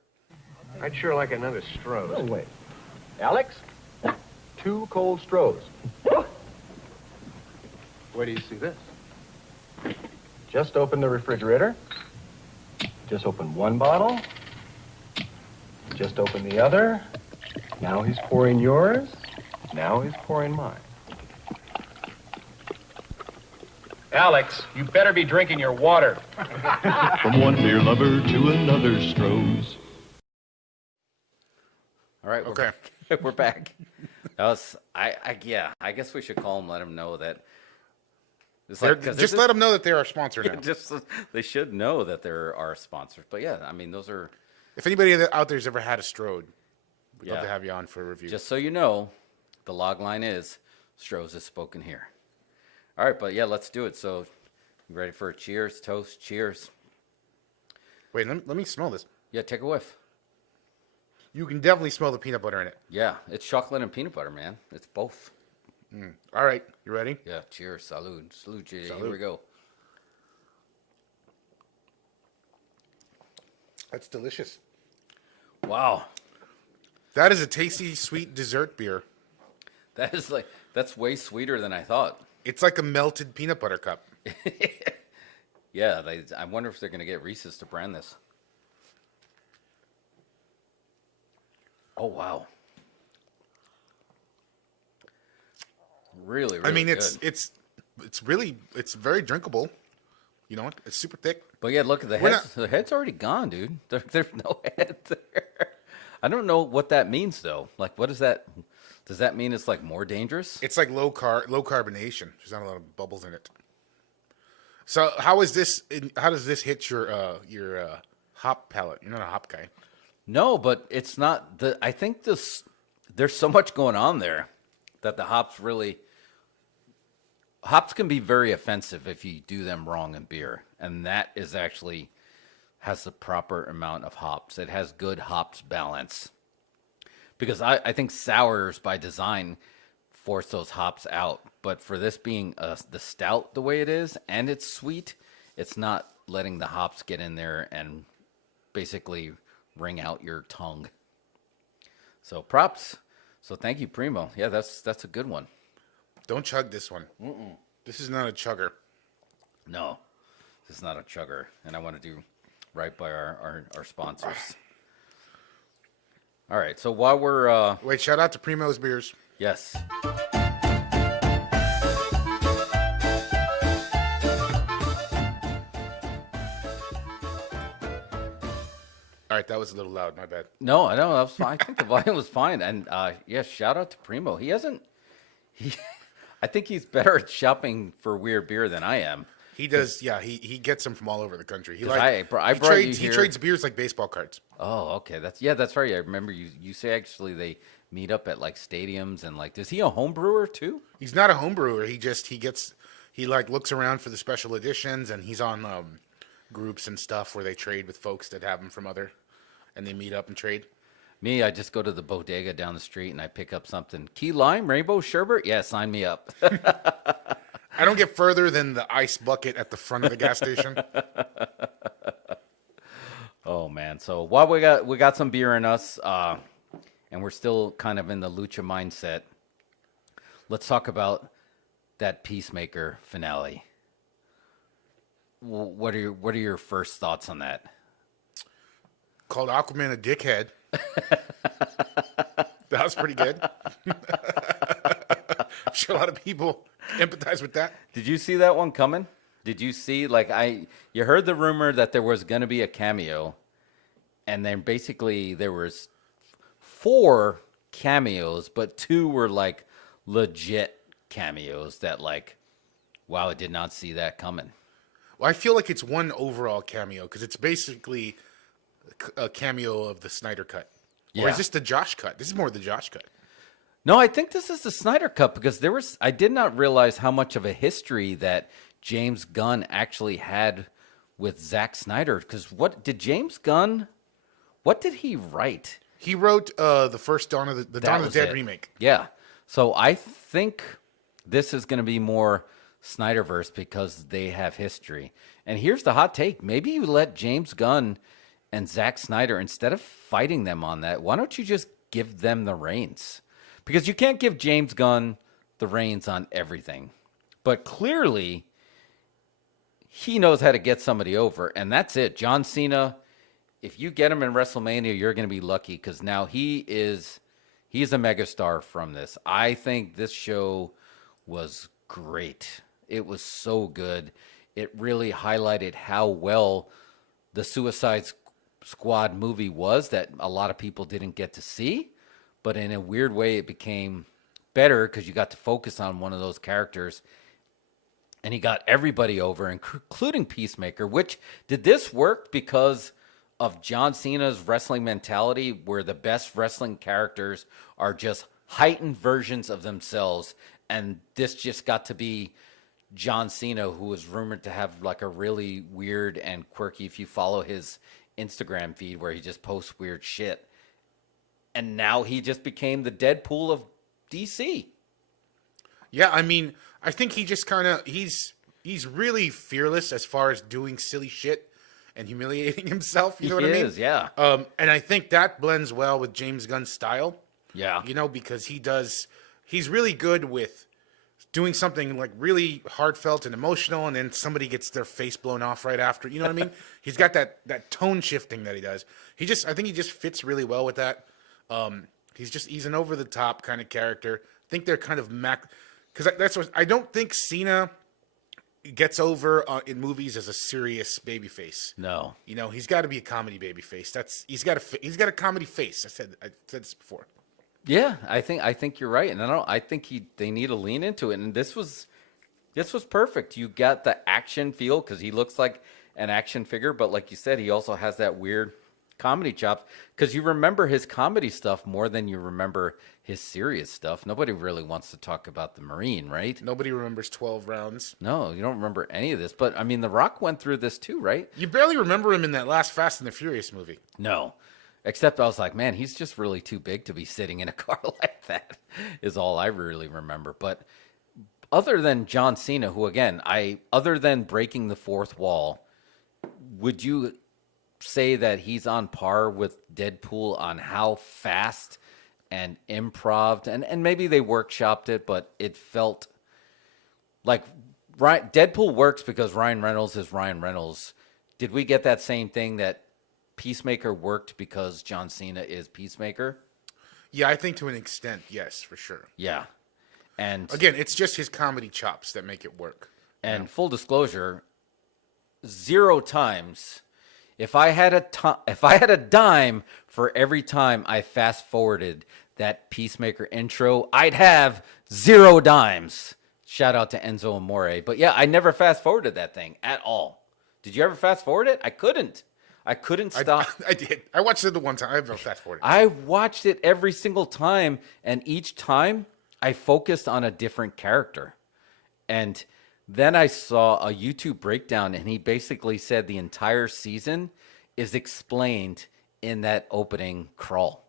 I'd sure like another Stroh's. Oh, wait. Alex? 2 cold Stroh's. Where do you see this? Just open the refrigerator. Just open one bottle. Just open the other. Now he's pouring yours. Now he's pouring mine. Alex, you better be drinking your water. From one beer lover to another Stroh's. All right. Okay. We're back. That was I guess we should call them. Let them know that. It's like, Just let them know that they're our sponsor now. They should know that they're our sponsors. But yeah, I mean, those are. If anybody out there's ever had a Strode, we'd love Yeah. to have you on for a review. Just so you know, the log line is Stroh's is spoken here. All right, but yeah, let's do it. So, you ready for a cheers, toast, cheers? Wait, let me smell this. Yeah, take a whiff. You can definitely smell the peanut butter in it. Yeah, it's chocolate and peanut butter, man. It's both. All right, you ready? Yeah, cheers, salud, salud, JJ. Here Salud. we go. That's delicious. Wow, That is a tasty, sweet dessert beer. that's way sweeter than I thought. It's like a melted peanut butter cup. Yeah, I wonder if they're gonna get Reese's to brand this. Oh wow. Really, I mean, good. it's very drinkable. You know, it's super thick. But yeah, look at the We're head. The head's already gone, dude. There's no head there. I don't know what that means though. Like, what is that? Does that mean it's like more dangerous? It's like low carbonation. There's not a lot of bubbles in it. So how does this hit your hop palate? You're not a hop guy. No, but it's not. I think there's so much going on there that the hops can be very offensive if you do them wrong in beer, and that is actually has the proper amount of hops. It has good hops balance. Because I think sours by design force those hops out. But for this being the stout the way it is, and it's sweet, it's not letting the hops get in there and basically wring out your tongue. So props. So thank you, Primo. Yeah, that's a good one. Don't chug this one. This is not a chugger. No, this is not a chugger. And I want to do right by our sponsors. All right, so while we're... Wait, shout out to Primo's Beers. Yes. All right, that was a little loud. My bad. No, I know. That was fine. I think the volume was fine. And yeah, shout out to Primo. I think he's better at shopping for weird beer than I am. He does. Yeah, he gets them from all over the country. He 'Cause like I he brought you trades here- he trades beers like baseball cards. Oh, okay. That's right. I remember you say actually they meet up at like stadiums and like, is he a home brewer too? He's not a home brewer. He like looks around for the special editions, and he's on groups and stuff where they trade with folks that have them from other, and they meet up and trade. Me, I just go to the bodega down the street and I pick up something. Key lime, rainbow sherbet? Yeah, sign me up. I don't get further than the ice bucket at the front of the gas station. Oh man. So while we got some beer in us, and we're still kind of in the lucha mindset, let's talk about that Peacemaker finale. What are your first thoughts on that? Called Aquaman a dickhead. That was pretty good. I'm sure a lot of people empathize with that. Did you see that one coming? Did you see you heard the rumor that there was going to be a cameo, and then basically there was 4 cameos, but 2 were like legit cameos that wow, I did not see that coming. Well, I feel like it's one overall cameo because it's basically a cameo of the Snyder Cut. Or Yeah. is this the Josh Cut? This is more the Josh Cut. No, I think this is the Snyder Cut because I did not realize how much of a history that James Gunn actually had with Zack Snyder. Because what did he write? He wrote the first Dawn of the That Dawn of was the Dead it. remake. Yeah. So I think this is going to be more Snyderverse because they have history. And here's the hot take. Maybe you let James Gunn and Zack Snyder, instead of fighting them on that, why don't you just give them the reins? Because you can't give James Gunn the reins on everything. But clearly, he knows how to get somebody over. And that's it. John Cena, if you get him in WrestleMania, you're going to be lucky because now he's a megastar from this. I think this show was great. It was so good. It really highlighted how well the Suicide Squad movie was that a lot of people didn't get to see. But in a weird way, it became better because you got to focus on one of those characters. And he got everybody over, including Peacemaker, which did this work because of John Cena's wrestling mentality where the best wrestling characters are just heightened versions of themselves. And this just got to be John Cena, who was rumored to have like a really weird and quirky, if you follow his Instagram feed where he just posts weird shit. And now he just became the Deadpool of DC. Yeah, I mean, I think he just kind of he's really fearless as far as doing silly shit and humiliating himself. You know what I mean? Yeah. And I think that blends well with James Gunn's style. Yeah. You know, because he's really good with doing something like really heartfelt and emotional, and then somebody gets their face blown off right after. You know what I mean? He's got that tone shifting that he does. I think he just fits really well with that. He's an over the top kind of character. I think they're kind of because that's what I don't think Cena gets over in movies as a serious babyface. No. You know, he's got to be a comedy babyface. He's got a comedy face. I said this before. Yeah, I think you're right, and I think they need to lean into it. And this was perfect. You got the action feel because he looks like an action figure, but like you said, he also has that weird comedy chops because you remember his comedy stuff more than you remember his serious stuff. Nobody really wants to talk about the Marine, right? Nobody remembers 12 rounds. No, you don't remember any of this. But I mean, The Rock went through this too, right? You barely remember him in that last Fast and the Furious movie. No. Except I was like, man, he's just really too big to be sitting in a car like that, is all I really remember. But other than John Cena, who, again, other than breaking the fourth wall, would you say that he's on par with Deadpool on how fast and improv, and maybe they workshopped it, but it felt like Deadpool works because Ryan Reynolds is Ryan Reynolds. Did we get that same thing that Peacemaker worked because John Cena is Peacemaker? Yeah, I think to an extent, yes, for sure. Yeah. And again, it's just his comedy chops that make it work. And full disclosure, 0 times. If I had a dime for every time I fast forwarded that Peacemaker intro, I'd have 0 dimes Shout out to Enzo Amore. But yeah, I never fast forwarded that thing at all. Did you ever fast forward it? I couldn't. I couldn't stop. I did. I watched it the one time. I have a fast forward. I watched it every single time, and each time I focused on a different character. And then I saw a YouTube breakdown, and he basically said the entire season is explained in that opening crawl.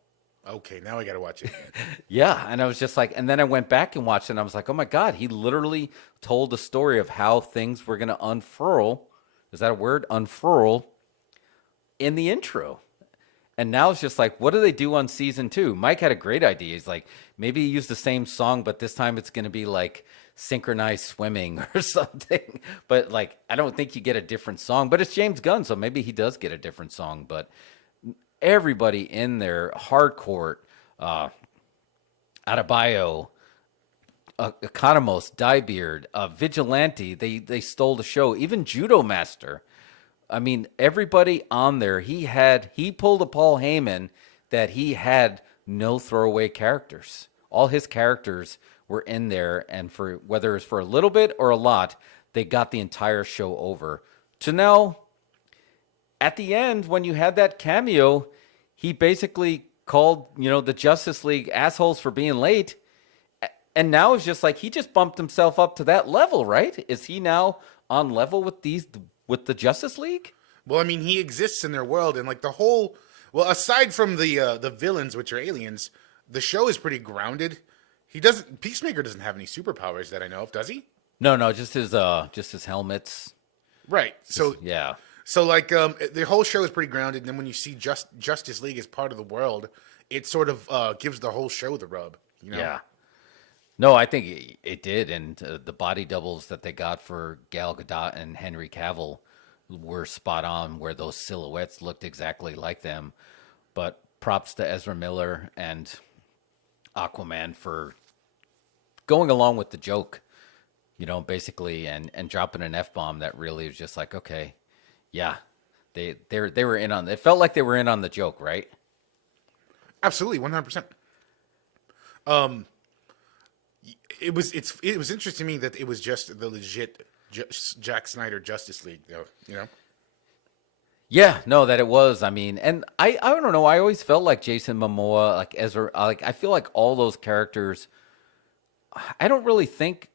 Okay, now I got to watch it again. Yeah, and I was just like, and then I went back and watched it, and I was like, oh my God, he literally told the story of how things were going to unfurl. Is that a word? Unfurl in the intro. And now it's just like, what do they do on season 2? Mike had a great idea. He's like, maybe use the same song, but this time it's going to be like synchronized swimming or something. But like, I don't think you get a different song, but it's James Gunn, so maybe he does get a different song. But everybody in there, Hardcourt, Adebayo, Economos, Diebeard, Vigilante, they stole the show. Even Judo Master. I mean, everybody on there, he pulled a Paul Heyman that he had no throwaway characters. All his characters were in there, and for whether it's for a little bit or a lot, they got the entire show over. To now, at the end, when you had that cameo, he basically called, the Justice League assholes for being late. And now it's just like he just bumped himself up to that level, right? Is he now on level with the Justice League? Well, I mean, he exists in their world, and like aside from the villains, which are aliens, the show is pretty grounded. Peacemaker doesn't have any superpowers that I know of, does he? No, just his helmets. Right. So yeah. So like the whole show is pretty grounded, and then when you see Justice League as part of the world, it sort of gives the whole show the rub. Yeah. No, I think it did, and the body doubles that they got for Gal Gadot and Henry Cavill were spot on, where those silhouettes looked exactly like them. But props to Ezra Miller and Aquaman for going along with the joke, basically, and dropping an F-bomb that really was just like, okay, yeah, they were in on it. Felt like they were in on the joke, right? Absolutely, 100%. It was interesting to me that it was just the legit Jack Snyder Justice League, though. Yeah, no, that it was. I mean, and I don't know. I always felt like Jason Momoa, like Ezra, like I feel like all those characters. I don't really think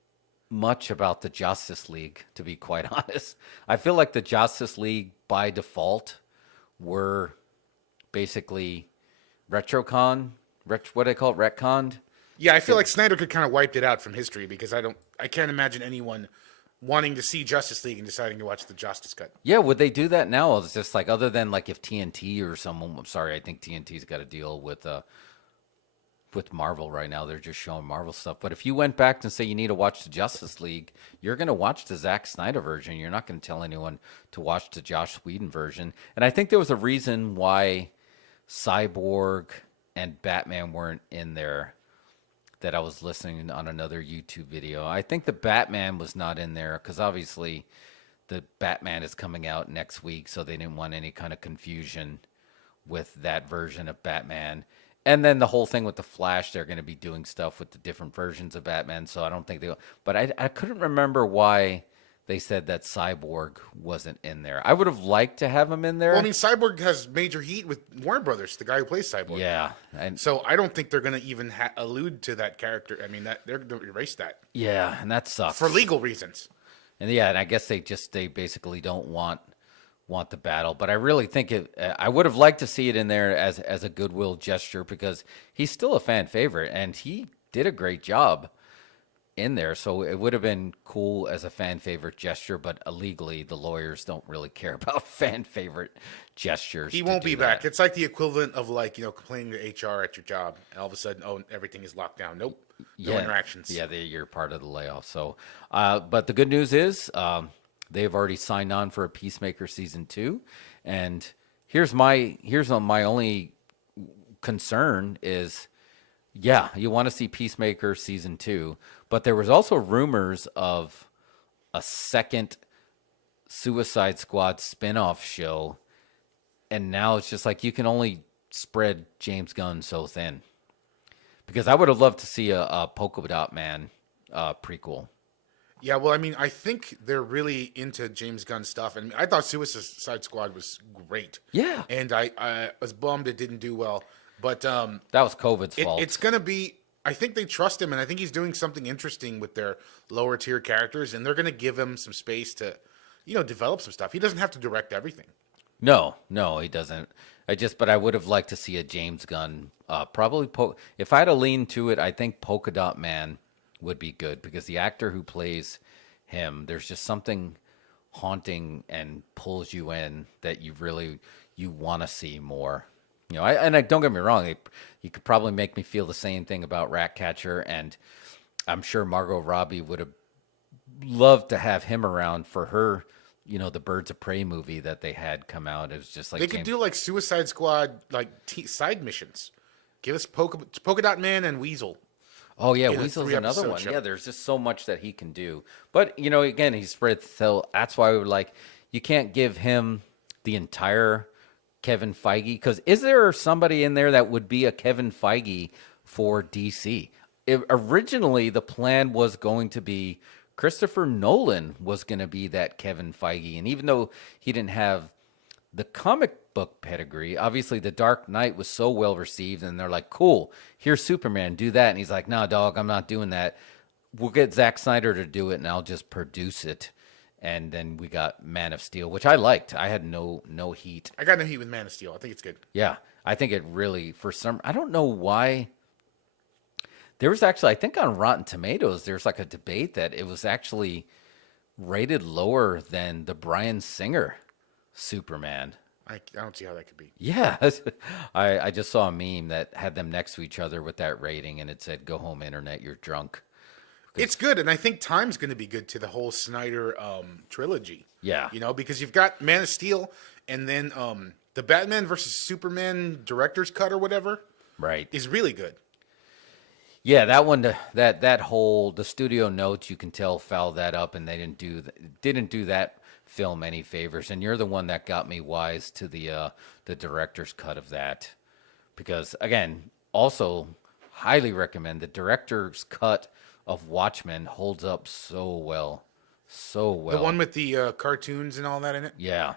much about the Justice League, to be quite honest. I feel like the Justice League by default were basically what do they call it, retconned? Yeah, I feel like Snyder could kind of wiped it out from history because I can't imagine anyone wanting to see Justice League and deciding to watch the Justice Cut. Yeah, would they do that now? It's just like, other than like if TNT or someone, I'm sorry, I think TNT's got to deal with Marvel right now. They're just showing Marvel stuff. But if you went back and say you need to watch the Justice League, you're going to watch the Zack Snyder version. You're not going to tell anyone to watch the Joss Whedon version. And I think there was a reason why Cyborg and Batman weren't in there that I was listening on another YouTube video. I think the Batman was not in there because obviously the Batman is coming out next week, so they didn't want any kind of confusion with that version of Batman. And then the whole thing with the Flash, they're going to be doing stuff with the different versions of Batman, so I don't think but I couldn't remember why they said that Cyborg wasn't in there. I would have liked to have him in there. Well, I mean, Cyborg has major heat with Warner Brothers, the guy who plays Cyborg. Yeah. And so I don't think they're going to even allude to that character. I mean, they're going to erase that. Yeah, and that sucks. For legal reasons. And yeah, and I guess they basically don't want the battle. But I really think I would have liked to see it in there as a goodwill gesture because he's still a fan favorite, and he did a great job in there, so it would have been cool as a fan favorite gesture, but illegally the lawyers don't really care about fan favorite gestures. He won't be back. It's like the equivalent of complaining to HR at your job, and all of a sudden, everything is locked down. Nope, no interactions. Yeah, you're part of the layoff. So, but the good news is they've already signed on for a Peacemaker season 2, and here's my only concern is, yeah, you want to see Peacemaker season 2. But there was also rumors of a second Suicide Squad spinoff show, and now it's just like you can only spread James Gunn so thin. Because I would have loved to see a Polka Dot Man prequel. Yeah, well, I mean, I think they're really into James Gunn stuff, and I thought Suicide Squad was great. Yeah. And I was bummed it didn't do well, but That was COVID's fault. it's gonna be. I think they trust him, and I think he's doing something interesting with their lower tier characters, and they're gonna give him some space to, develop some stuff. He doesn't have to direct everything. No, he doesn't. But I would have liked to see a James Gunn. Probably, if I had to lean to it, I think Polka Dot Man would be good because the actor who plays him, there's just something haunting and pulls you in that you want to see more. Don't get me wrong, you could probably make me feel the same thing about Ratcatcher, and I'm sure Margot Robbie would have loved to have him around for her. The Birds of Prey movie that they had come out. It was just like They could do like Suicide Squad, like side missions. Give us Polka Dot Man and Weasel. Oh yeah, in a Weasel's another 3-episode one. show. Yeah, there's just so much that he can do. But again, he's spread. So that's why we were like, you can't give him the entire Kevin Feige, because is there somebody in there that would be a Kevin Feige for DC? Originally, the plan was going to be Christopher Nolan was going to be that Kevin Feige, and even though he didn't have the comic book pedigree, obviously The Dark Knight was so well received, and they're like, cool, here's Superman, do that. And he's like, nah, dog, I'm not doing that. We'll get Zack Snyder to do it, and I'll just produce it. And then we got Man of Steel, which I liked. I had no heat. I got no heat with Man of Steel. I think it's good. Yeah, I think it really, I don't know why. There was actually, I think on Rotten Tomatoes, there's like a debate that it was actually rated lower than the Bryan Singer Superman. I don't see how that could be. Yeah, I just saw a meme that had them next to each other with that rating, and it said, "Go home, internet, you're drunk." It's good, and I think time's going to be good to the whole Snyder trilogy. Yeah. Because you've got Man of Steel, and then the Batman versus Superman director's cut or whatever Right. is really good. Yeah, that one, that whole, the studio notes, you can tell fouled that up, and they didn't do that film any favors. And you're the one that got me wise to the director's cut of that, because again, also highly recommend the director's cut of Watchmen holds up so well. The one with the cartoons and all that in it. Yeah,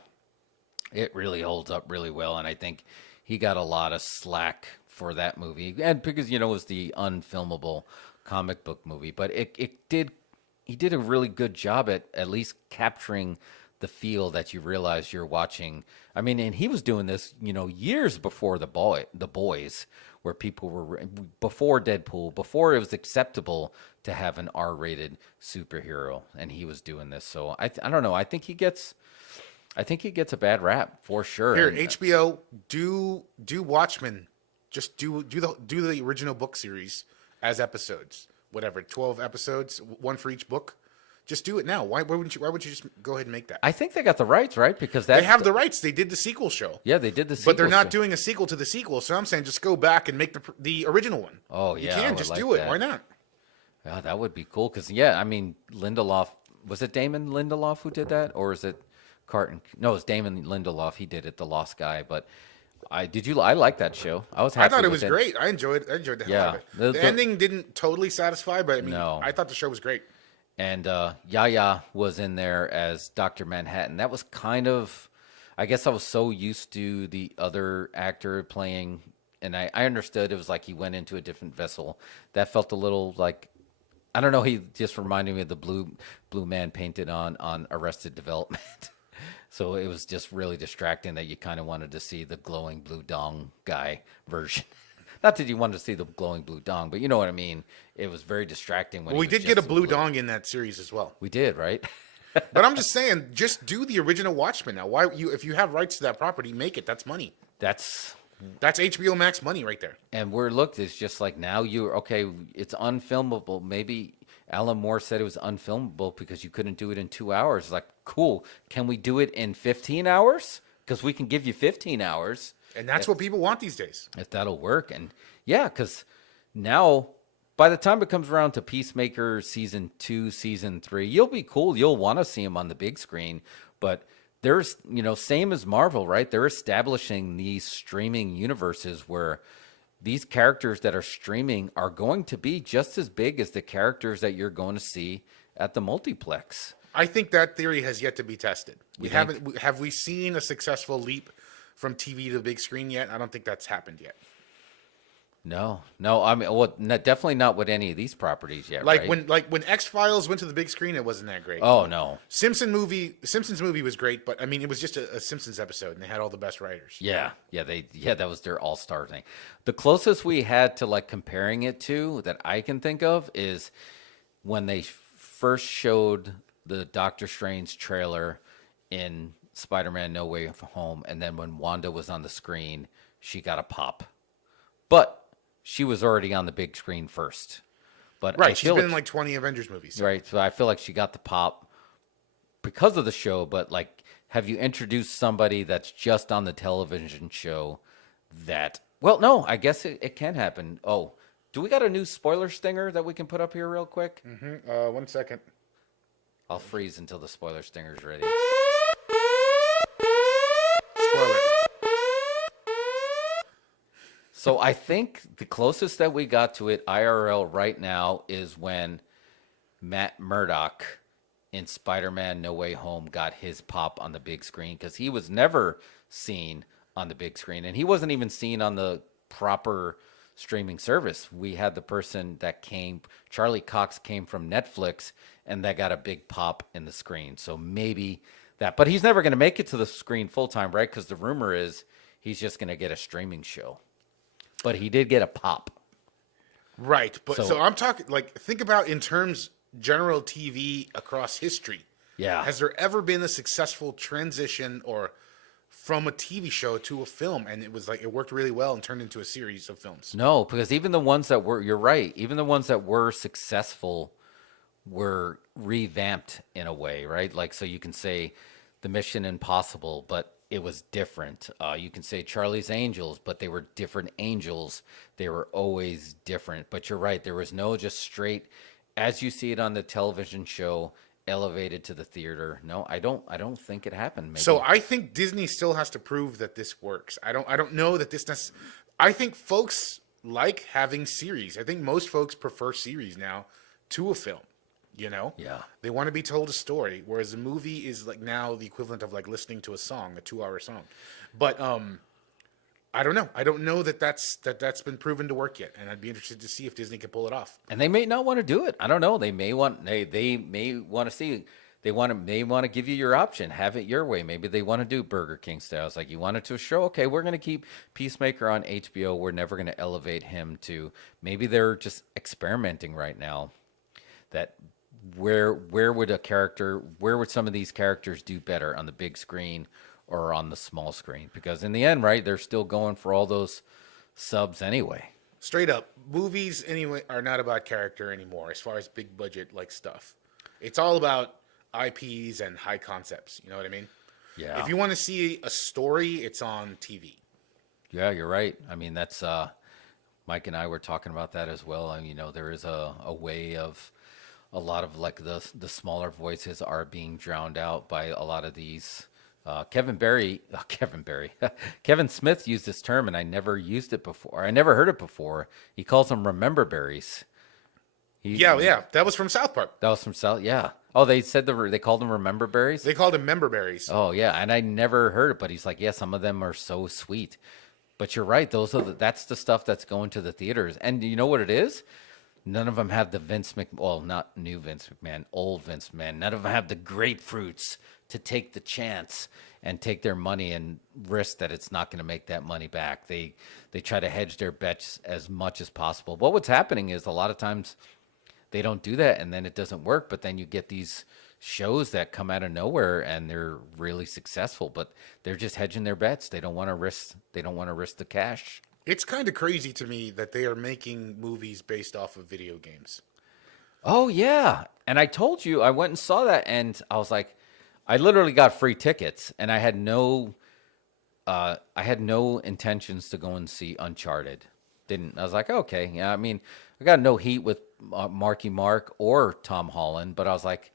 it really holds up really well, and I think he got a lot of slack for that movie, and because it was the unfilmable comic book movie, but he did a really good job at least capturing the feel that you realize you're watching. I mean, and he was doing this, years before the boys, where people were before Deadpool, before it was acceptable to have an R-rated superhero, and he was doing this. So I don't know. I think he gets a bad rap for sure. Here, And, HBO, do Watchmen. Just do the original book series as episodes. Whatever, 12 episodes, one for each book. Just do it now. Why would you just go ahead and make that? I think they got the rights, right? Because They have the rights. They did the sequel show. Yeah, they did the sequel. But they're not show. doing a sequel to the sequel. So I'm saying just go back and make the original one. Oh, yeah, You I can would just like do it. that. Why not? Yeah, that would be cool. Because I mean, Lindelof, was it Damon Lindelof who did that, or is it Carton? No, it's Damon Lindelof. He did it, The Lost Guy. But I like that show. I was happy. I thought it with was great. I enjoyed the hell Yeah. out of it. The ending didn't totally satisfy, but I mean, No. I thought the show was great. And Yaya was in there as Dr. Manhattan. That was kind of, I guess I was so used to the other actor playing, and I understood it was like he went into a different vessel. That felt a little like, I don't know, he just reminded me of the blue man painted on Arrested Development. So it was just really distracting that you kind of wanted to see the glowing blue dong guy version. Not that you wanted to see the glowing blue dong, but you know what I mean. It was very distracting. When Well, we he was did get a just blue dong in that series as well. We did, right? But I'm just saying, just do the original Watchmen now. If you have rights to that property, make it. That's money. That's HBO Max money right there. And it's just like now it's unfilmable. Maybe Alan Moore said it was unfilmable because you couldn't do it in 2 hours. Like, cool. Can we do it in 15 hours? Because we can give you 15 hours. And that's what people want these days. If that'll work. And yeah, because now by the time it comes around to Peacemaker season 2, season 3, you'll be cool. You'll want to see him on the big screen. But there's, same as Marvel, right? They're establishing these streaming universes where these characters that are streaming are going to be just as big as the characters that you're going to see at the multiplex. I think that theory has yet to be tested. We think? haven't. Have we seen a successful leap from TV to the big screen yet? I don't think that's happened yet. No. I mean, well, definitely not with any of these properties yet. Like right? when X-Files went to the big screen, it wasn't that great. Oh no. Simpsons movie was great, but I mean, it was just a Simpsons episode, and they had all the best writers. Yeah, that was their all-star thing. The closest we had to like comparing it to that I can think of is when they first showed the Doctor Strange trailer in Spider-Man No Way Home, and then when Wanda was on the screen, she got a pop. But she was already on the big screen first. But Right, she's been in like 20 Avengers movies. So. Right, so I feel like she got the pop because of the show, but like, have you introduced somebody that's just on the television show that, well, no, I guess it can happen. Oh, do we got a new spoiler stinger that we can put up here real quick? 1 second. I'll freeze until the spoiler stinger's ready. Spoiler. So I think the closest that we got to it IRL right now is when Matt Murdock in Spider-Man No Way Home got his pop on the big screen, because he was never seen on the big screen, and he wasn't even seen on the proper streaming service. We had the person that came, Charlie Cox came from Netflix, and that got a big pop in the screen. So maybe that, but he's never going to make it to the screen full time, right? Because the rumor is he's just going to get a streaming show. But he did get a pop. Right, but so I'm talking, like, think about in terms general TV across history. Yeah. Has there ever been a successful transition or from a TV show to a film, and it was like it worked really well and turned into a series of films? No, because even the ones that were, you're right, even the ones that were successful were revamped in a way, right? Like, so you can say the Mission Impossible, but it was different. You can say Charlie's Angels, but they were different angels. They were always different. But you're right, there was no just straight, as you see it on the television show, elevated to the theater. No, I don't think it happened. Maybe. So I think Disney still has to prove that this works. I don't know that this I think folks like having series. I think most folks prefer series now to a film. You know? Yeah. They want to be told a story, whereas a movie is like now the equivalent of like listening to a song, a 2-hour song. But I don't know. I don't know that's been proven to work yet, and I'd be interested to see if Disney can pull it off. And they may not want to do it. I don't know. They may want to see. They may want to give you your option. Have it your way. Maybe they want to do Burger King styles. Like, you want it to a show. Okay, we're going to keep Peacemaker on HBO. We're never going to elevate him to. Maybe they're just experimenting right now. That where would some of these characters do better, on the big screen or on the small screen? Because in the end, right, they're still going for all those subs anyway. Straight up, movies anyway are not about character anymore as far as big budget like stuff. It's all about IPs and high concepts. You know what I mean? Yeah. If you want to see a story, it's on TV. Yeah, you're right. I mean, that's Mike and I were talking about that as well. I mean, there is a way of a lot of like the smaller voices are being drowned out by a lot of these. Kevin Smith used this term, and I never used it before. I never heard it before. He calls them remember berries. Yeah, that was from South Park. That was from South. Yeah. Oh, they said they called them remember berries. They called them member berries. Oh yeah, and I never heard it, but he's like, yeah, some of them are so sweet. But you're right; that's the stuff that's going to the theaters, and you know what it is? None of them have the not new Vince McMahon, old Vince McMahon. None of them have the grapefruits to take the chance and take their money and risk that it's not going to make that money back. They try to hedge their bets as much as possible. But what's happening is a lot of times they don't do that, and then it doesn't work. But then you get these shows that come out of nowhere and they're really successful, but they're just hedging their bets. They don't want to risk. They don't want to risk the cash. It's kind of crazy to me that they are making movies based off of video games. Oh, yeah. And I told you, I went and saw that, and I was like, I literally got free tickets, and I had no intentions to go and see Uncharted. I was like, okay. Yeah, I mean, I got no heat with Marky Mark or Tom Holland, but I was like,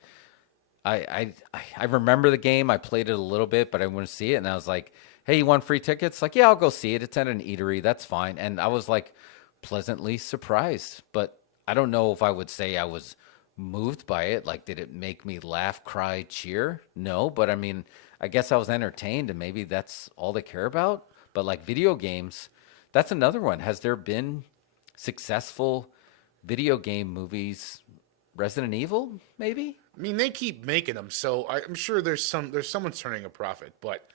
I remember the game. I played it a little bit, but I want to see it, and I was like, hey, you want free tickets? Like, yeah, I'll go see it. It's at an eatery. That's fine. And I was like pleasantly surprised, but I don't know if I would say I was moved by it. Like, did it make me laugh, cry, cheer? No, but I mean, I guess I was entertained, and maybe that's all they care about. But like video games, that's another one. Has there been successful video game movies? Resident Evil, maybe? I mean, they keep making them, so I'm sure there's someone turning a profit. But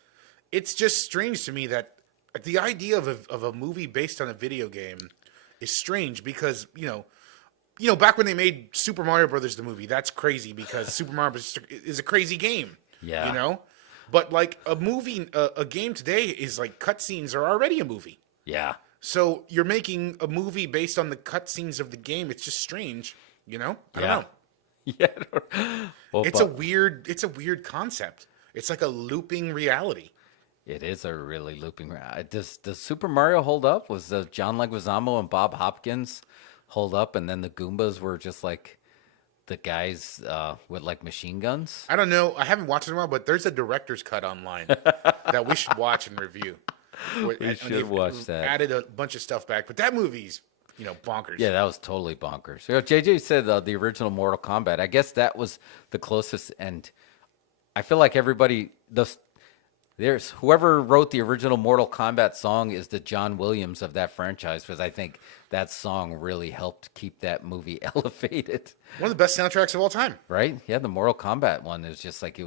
it's just strange to me that the idea of a movie based on a video game is strange because back when they made Super Mario Brothers the movie, that's crazy because Super Mario Brothers is a crazy game. Yeah. But like a movie, a game today is like cutscenes are already a movie. Yeah. So you're making a movie based on the cutscenes of the game. It's just strange, I don't know. Yeah. Well, It's a weird concept. It's like a looping reality. It is a really looping. Does Super Mario hold up? Was the John Leguizamo and Bob Hopkins hold up, and then the Goombas were just like the guys with like machine guns? I don't know. I haven't watched it in a while, but there's a director's cut online that we should watch and review. We should watch that. Added a bunch of stuff back, but that movie's bonkers. Yeah, that was totally bonkers. JJ said the original Mortal Kombat. I guess that was the closest, and I feel like everybody there's whoever wrote the original Mortal Kombat song is the John Williams of that franchise, because I think that song really helped keep that movie elevated. One of the best soundtracks of all time. Right? Yeah, the Mortal Kombat one is just like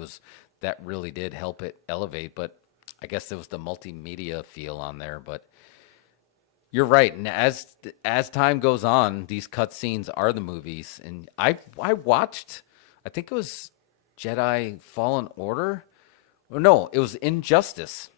that really did help it elevate, but I guess there was the multimedia feel on there, but you're right. And as time goes on, these cutscenes are the movies. And I watched, I think it was Jedi Fallen Order. Oh, no, it was Injustice.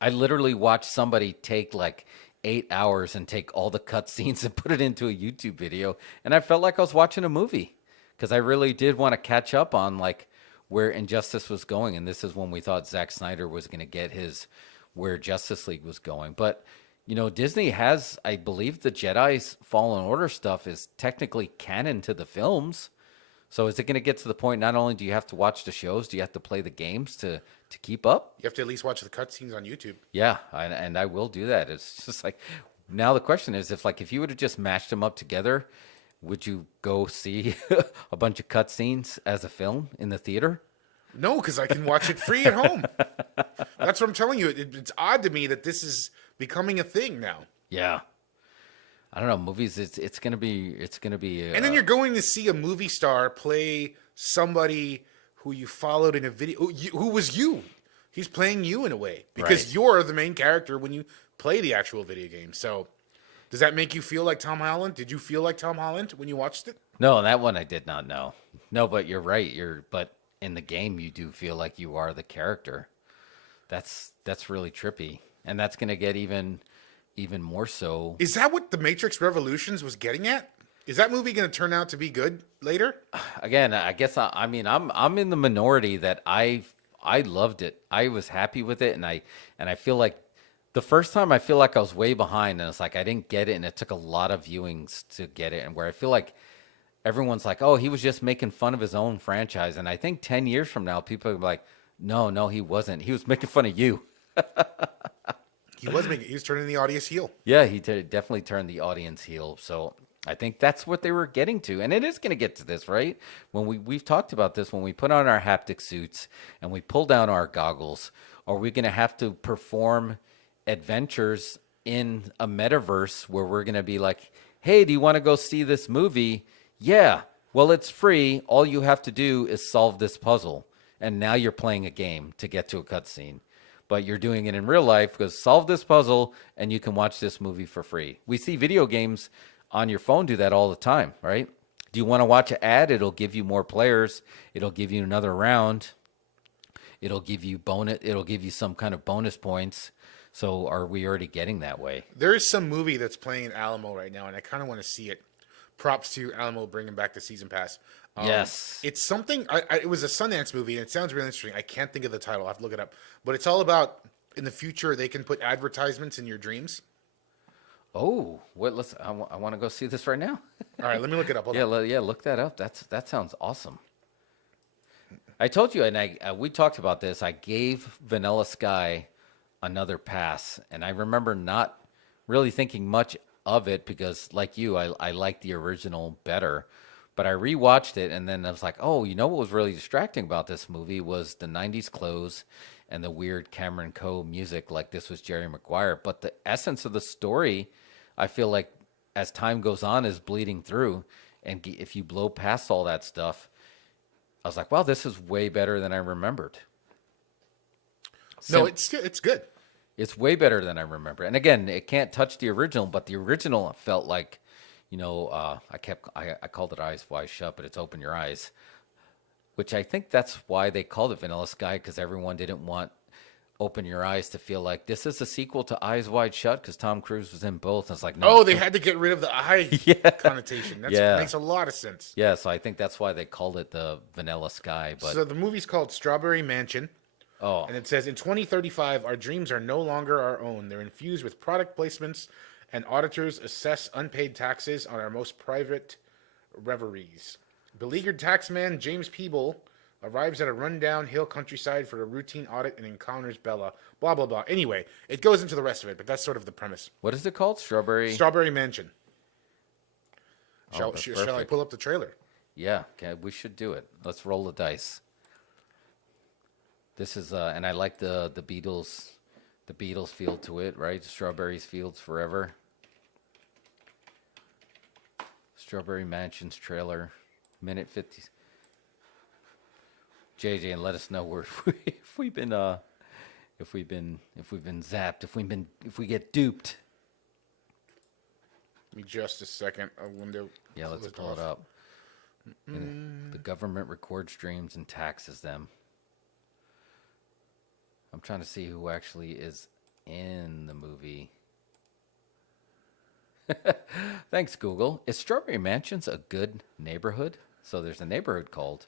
I literally watched somebody take like 8 hours and take all the cutscenes and put it into a YouTube video, and I felt like I was watching a movie because I really did want to catch up on like where Injustice was going, and this is when we thought Zack Snyder was going to get his where Justice League was going. But Disney has, I believe, the Jedi's Fallen Order stuff is technically canon to the films. So is it going to get to the point, not only do you have to watch the shows, do you have to play the games to keep up? You have to at least watch the cutscenes on YouTube. Yeah, and I will do that. It's just like, now the question is, if you would have just mashed them up together, would you go see a bunch of cutscenes as a film in the theater? No, because I can watch it free at home. That's what I'm telling you. It's odd to me that this is becoming a thing now. Yeah. I don't know, movies. It's gonna be. And then you're going to see a movie star play somebody who you followed in a video, who was you. He's playing you in a way because Right. you're the main character when you play the actual video game. So, does that make you feel like Tom Holland? Did you feel like Tom Holland when you watched it? No, that one I did not know. No, but you're right. But in the game, you do feel like you are the character. That's really trippy, and that's gonna get even more so. Is that what The Matrix Revolutions was getting at? Is that movie going to turn out to be good later? Again, I guess I'm in the minority that I loved it. I was happy with it, and I feel like the first time I feel like I was way behind, and it's like I didn't get it, and it took a lot of viewings to get it, and where I feel like everyone's like, oh, he was just making fun of his own franchise, and I think 10 years from now, people will be like, no, he wasn't. He was making fun of you. He was turning the audience heel. Yeah, he definitely turned the audience heel. So I think that's what they were getting to. And it is going to get to this, right? When we've talked about this, when we put on our haptic suits and we pull down our goggles, are we going to have to perform adventures in a metaverse where we're going to be like, hey, do you want to go see this movie? Yeah. Well, it's free. All you have to do is solve this puzzle. And now you're playing a game to get to a cutscene. But you're doing it in real life because solve this puzzle and you can watch this movie for free. We see video games on your phone do that all the time, right? Do you want to watch an ad? It'll give you more players. It'll give you another round. It'll give you some kind of bonus points. So are we already getting that way? There is some movie that's playing in Alamo right now, and I kind of want to see it. Props to Alamo bringing back the season pass. Yes. It's something, it was a Sundance movie, and it sounds really interesting. I can't think of the title. I have to look it up. But it's all about, in the future, they can put advertisements in your dreams. Oh, I want to go see this right now. All right, let me look it up. Hold on. Look that up. That sounds awesome. I told you, and we talked about this. I gave Vanilla Sky another pass, and I remember not really thinking much of it because, like you, I like the original better. But I rewatched it, and then I was like, oh, you know what was really distracting about this movie was the 90s clothes and the weird Cameron Crowe music, like this was Jerry Maguire. But the essence of the story, I feel like as time goes on, is bleeding through. And if you blow past all that stuff, I was like, wow, this is way better than I remembered. No, it's good. It's way better than I remember. And again, it can't touch the original, but the original felt like, I called it Eyes Wide Shut, but it's Open Your Eyes, which I think that's why they called it Vanilla Sky, because everyone didn't want Open Your Eyes to feel like this is a sequel to Eyes Wide Shut, because Tom Cruise was in both. And it's like, no. Oh, they had to get rid of the eye connotation. That makes a lot of sense. Yeah, so I think that's why they called it the Vanilla Sky. But so the movie's called Strawberry Mansion. Oh. And it says, in 2035, our dreams are no longer our own. They're infused with product placements, and auditors assess unpaid taxes on our most private reveries. Beleaguered taxman James Peeble arrives at a rundown hill countryside for a routine audit and encounters Bella. Blah, blah, blah. Anyway, it goes into the rest of it, but that's sort of the premise. What is it called? Strawberry Mansion. Shall I perfect. pull up the trailer? Yeah, okay, we should do it. Let's roll the dice. This is, and I like the Beatles feel to it, right? Strawberries Fields Forever. Strawberry Mansion's trailer, minute 50. JJ, and let us know if we've been zapped, if we get duped. Give me just a second. Yeah, let's pull it up. The government records dreams and taxes them. I'm trying to see who actually is in the movie. Thanks, Google. Is Strawberry Mansions a good neighborhood? So there's a neighborhood called.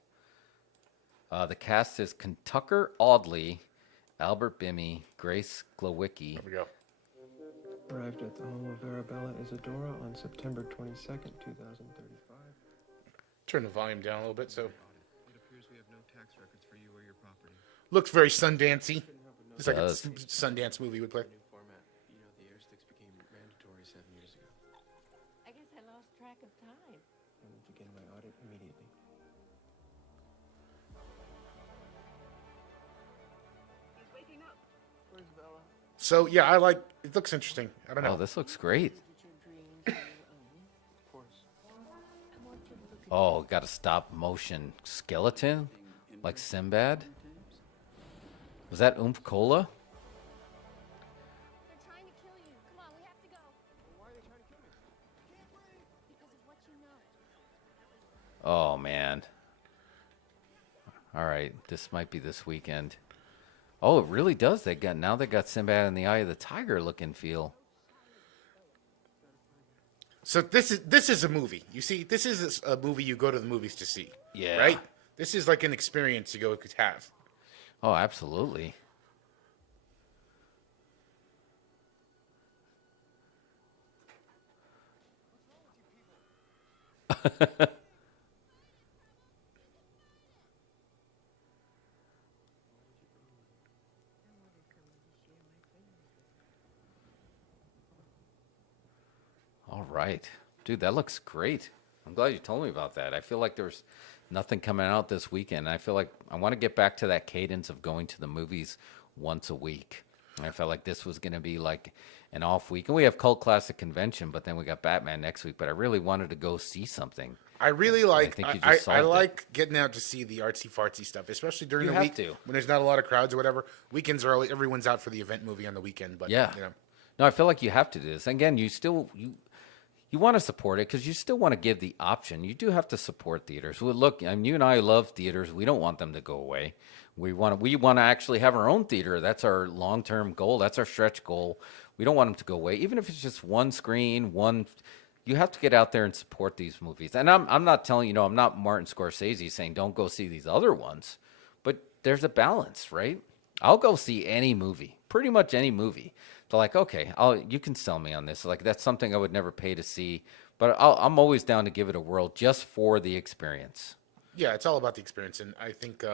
The cast is Kentucker Audley, Albert Bimmy, Grace Glowicki. There we go. Arrived at the home of Arabella Isadora on September 22nd, 2035. Turn the volume down a little bit. So It appears we have no tax records for you or your property. looks very Sundancey. It's like a Does. Sundance movie would play. New format. You know, the airsticks became mandatory 7 years ago. I guess I lost track of time. I will begin my audit immediately. He's waking up. Where's Bella? So yeah, it looks interesting. I don't know. Oh, this looks great. Of course. Oh, got a stop motion skeleton? Like Sinbad? Was that Oomph Cola? They're trying to kill you. Come on, we have to go. Why are they trying to kill me? Because of what you know. Oh, man. All right, this might be this weekend. Oh, it really does. They got Sinbad in the Eye of the Tiger looking feel. So this is a movie. You see, this is a movie you go to the movies to see. Yeah. Right? This is like an experience you could have. Oh, absolutely. All right. Dude, that looks great. I'm glad you told me about that. I feel like there's nothing coming out this weekend. I feel like I want to get back to that cadence of going to the movies once a week. And I felt like this was going to be like an off week. And we have Cult Classic Convention, but then we got Batman next week. But I really wanted to go see something. I really like. think you I just solved it. like getting out to see the artsy fartsy stuff, especially during You the have week to. when there's not a lot of crowds or whatever. Weekends are always, everyone's out for the event movie on the weekend. But Yeah. you know, No, I feel like you have to do this. Again, you want to support it because you still want to give the option. You do have to support theaters. Well, look, I mean, you and I love theaters. We don't want them to go away. We want to actually have our own theater. That's our long-term goal. That's our stretch goal. We don't want them to go away, even if it's just one screen, one. You have to get out there and support these movies. And I'm not telling you, I'm not Martin Scorsese saying don't go see these other ones, but there's a balance, right? I'll go see any movie, pretty much any movie. They're like, okay, you can sell me on this. Like, that's something I would never pay to see, but I'm always down to give it a whirl just for the experience. yeah, it's all about the experience. And I think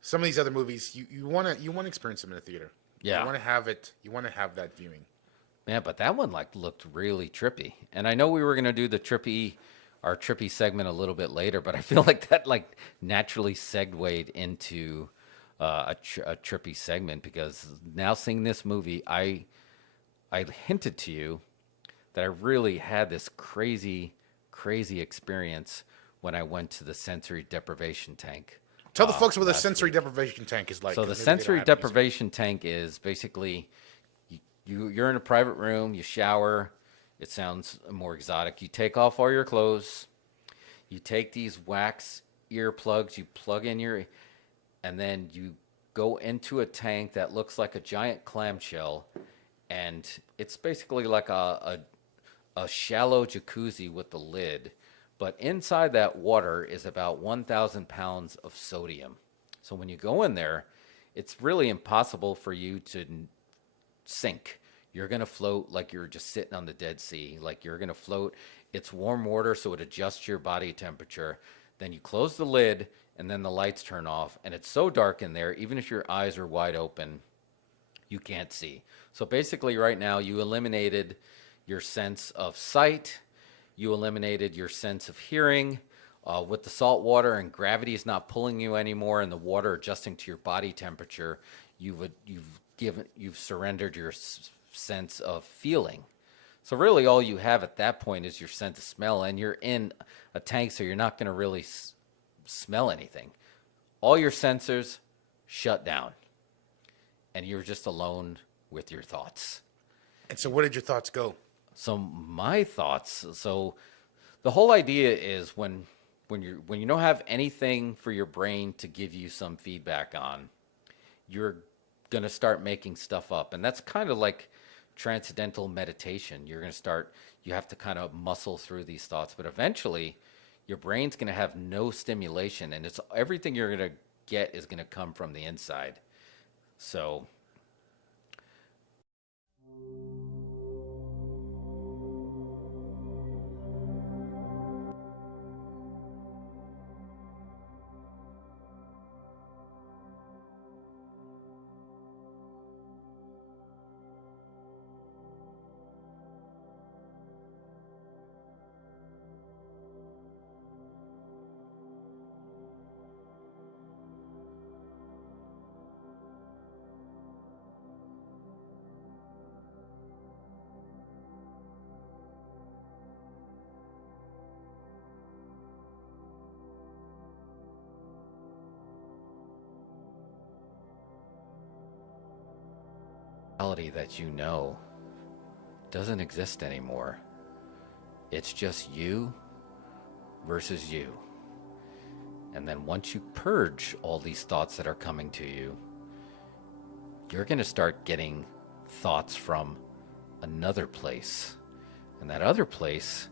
some of these other movies, you want to experience them in a theater. Yeah. you want to have it. You want to have that viewing. Man, but that one looked really trippy. And I know we were gonna do the trippy our trippy segment a little bit later, but I feel like that like naturally segued into a trippy segment because now seeing this movie, I hinted to you that I really had this crazy, crazy experience when I went to the sensory deprivation tank. Tell the folks what the last sensory week. deprivation tank is like. So 'cause the maybe they don't sensory have these. deprivation tank is basically you're in a private room, you shower. It sounds more exotic. You take off all your clothes. You take these wax earplugs, you plug in your, and then you go into a tank that looks like a giant clamshell, and it's basically like a shallow jacuzzi with the lid. But inside that water is about 1,000 pounds of sodium. So when you go in there, it's really impossible for you to sink. You're going to float like you're just sitting on the Dead Sea. Like you're going to float. It's warm water, so it adjusts your body temperature. Then you close the lid, and then the lights turn off. And it's so dark in there, even if your eyes are wide open, you can't see. So basically right now, you eliminated your sense of sight. You eliminated your sense of hearing. With the salt water and gravity is not pulling you anymore, and the water adjusting to your body temperature, you've surrendered your sense of feeling. So really, all you have at that point is your sense of smell, and you're in a tank, so you're not going to really smell anything. All your sensors shut down, and you're just alone with your thoughts. And so, where did your thoughts go? So my thoughts. So the whole idea is when you don't have anything for your brain to give you some feedback on, you're gonna start making stuff up, and that's kind of like transcendental meditation. You're gonna start. You have to kind of muscle through these thoughts, but eventually, your brain's gonna have no stimulation, and it's everything you're gonna get is gonna come from the inside. So. Reality that you know doesn't exist anymore. It's just you versus you. And then once you purge all these thoughts that are coming to you, you're going to start getting thoughts from another place. And that other place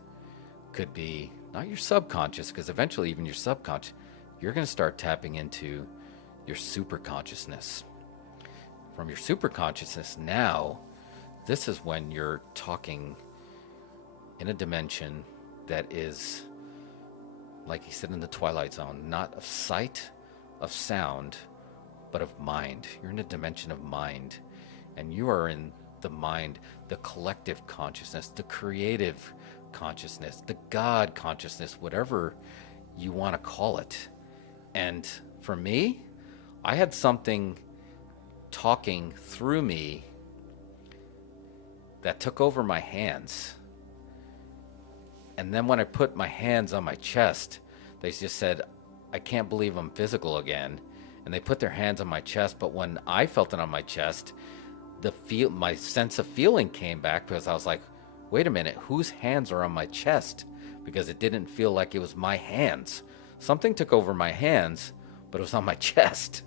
could be not your subconscious, because eventually even your subconscious, you're going to start tapping into your super consciousness. From your super consciousness now, this is when you're talking in a dimension that is, like he said in the Twilight Zone, not of sight, of sound, but of mind. You're in a dimension of mind, and you are in the mind, the collective consciousness, the creative consciousness, the God consciousness, whatever you want to call it. And for me, I had something talking through me that took over my hands. And then when I put my hands on my chest, they just said, I can't believe I'm physical again. And they put their hands on my chest, but when I felt it on my chest, my sense of feeling came back, because I was like, wait a minute, whose hands are on my chest? Because it didn't feel like it was my hands. Something took over my hands, but it was on my chest.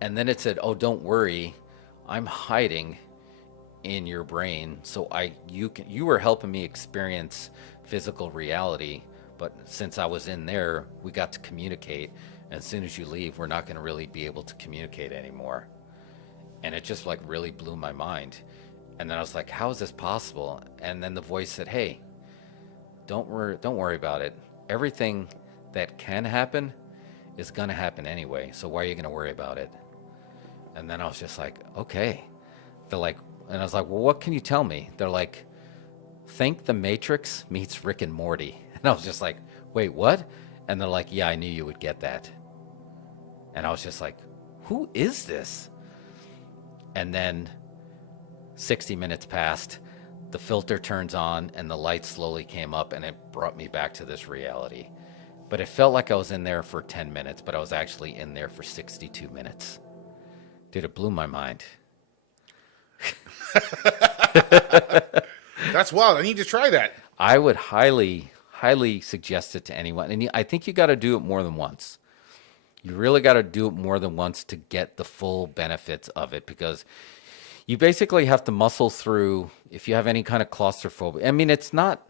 And then it said, oh, don't worry, I'm hiding in your brain. So you were helping me experience physical reality. But since I was in there, we got to communicate. And as soon as you leave, we're not going to really be able to communicate anymore. And it just like really blew my mind. And then I was like, how is this possible? And then the voice said, hey, don't worry about it. Everything that can happen is going to happen anyway. So why are you going to worry about it? And then I was just like, okay. They're like, and I was like, well, what can you tell me? They're like, think The Matrix meets Rick and Morty. And I was just like, wait, what? And they're like, yeah, I knew you would get that. And I was just like, who is this? And then 60 minutes passed, the filter turns on, and the light slowly came up, and it brought me back to this reality. But it felt like I was in there for 10 minutes, but I was actually in there for 62 minutes. Dude, it blew my mind. That's wild. I need to try that. I would highly, highly suggest it to anyone. And I think you got to do it more than once. You really got to do it more than once to get the full benefits of it, because you basically have to muscle through if you have any kind of claustrophobia. I mean, it's not,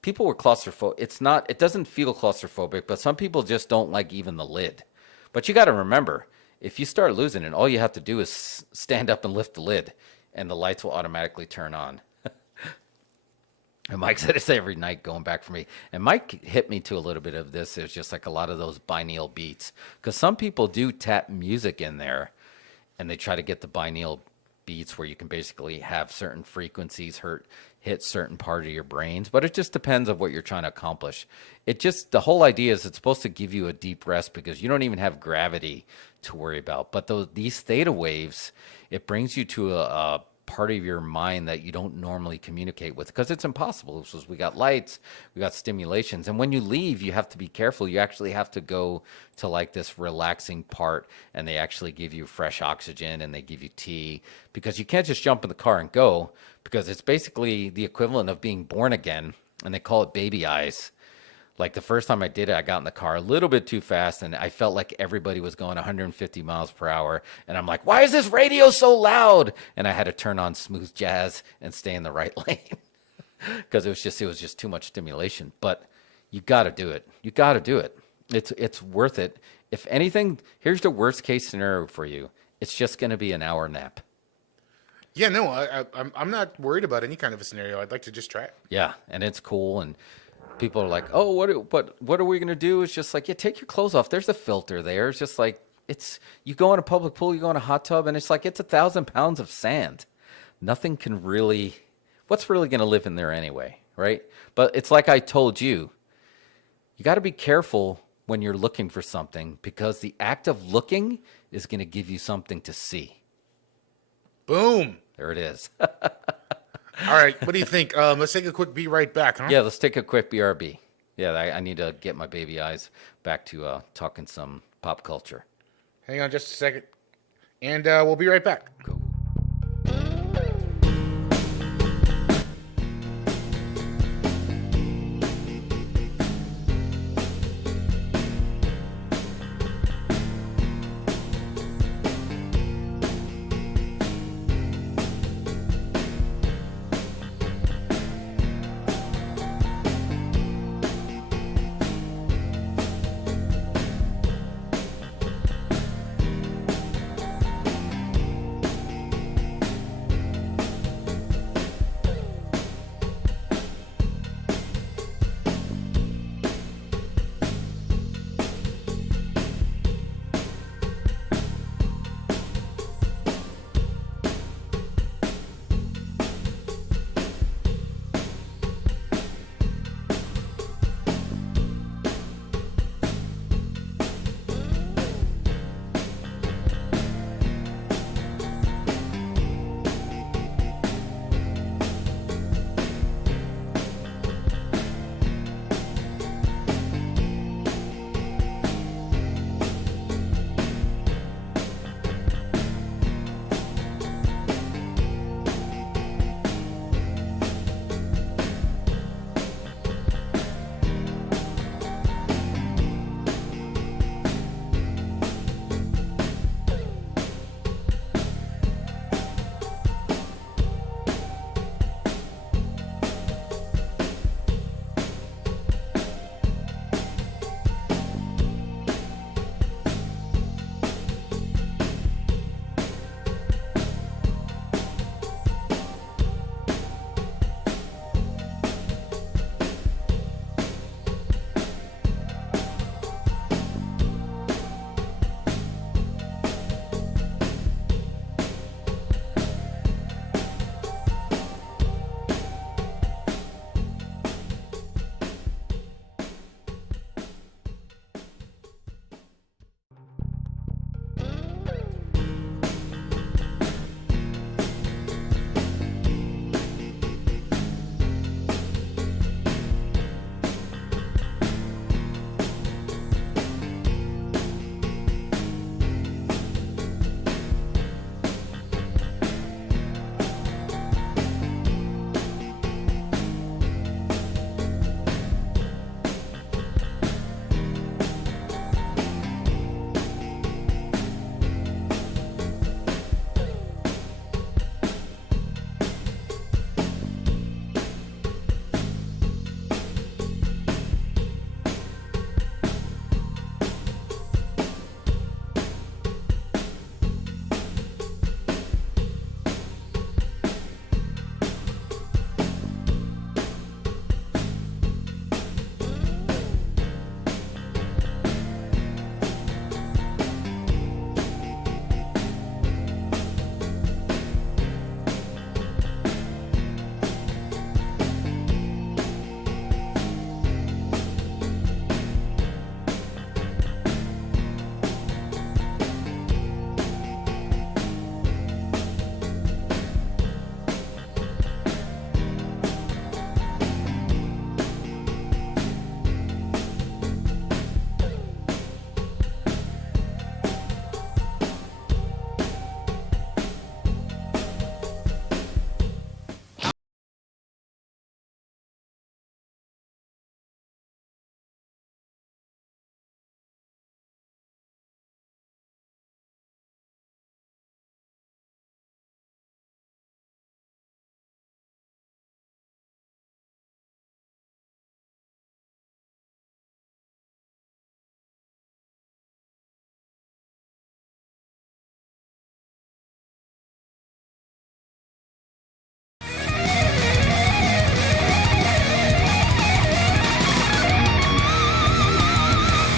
people were claustrophobic. It doesn't feel claustrophobic, but some people just don't like even the lid. But you got to remember, if you start losing it, all you have to do is stand up and lift the lid, and the lights will automatically turn on. And Mike said it's every night going back for me. And Mike hit me to a little bit of this. There's just like a lot of those binaural beats. Because some people do tap music in there, and they try to get the binaural beats where you can basically have certain frequencies hit certain part of your brains. But it just depends on what you're trying to accomplish. The whole idea is it's supposed to give you a deep rest because you don't even have gravity to worry about. But these theta waves, it brings you to a part of your mind that you don't normally communicate with, because it's impossible. So we got lights, we got stimulations, and when you leave, you have to be careful. You actually have to go to like this relaxing part, and they actually give you fresh oxygen and they give you tea, because you can't just jump in the car and go, because it's basically the equivalent of being born again, and they call it baby eyes. Like the first time I did it, I got in the car a little bit too fast, and I felt like everybody was going 150 miles per hour. And I'm like, why is this radio so loud? And I had to turn on smooth jazz and stay in the right lane because it was just too much stimulation. But you got to do it. You got to do it. It's worth it. If anything, here's the worst case scenario for you. It's just going to be an hour nap. Yeah, no, I'm not worried about any kind of a scenario. I'd like to just try it. Yeah, and it's cool. And people are like, oh, what are we going to do? It's just like, yeah, take your clothes off. There's a filter there. It's just like, you go in a public pool, you go in a hot tub, and it's like, it's 1,000 pounds of sand. Nothing can really, what's really going to live in there anyway, right? But it's like I told you, you got to be careful when you're looking for something, because the act of looking is going to give you something to see. Boom. There it is. All right, what do you think? Let's take a quick be right back, huh? Yeah, let's take a quick BRB. Yeah, I need to get my baby eyes back to talking some pop culture. Hang on just a second. And we'll be right back. Cool.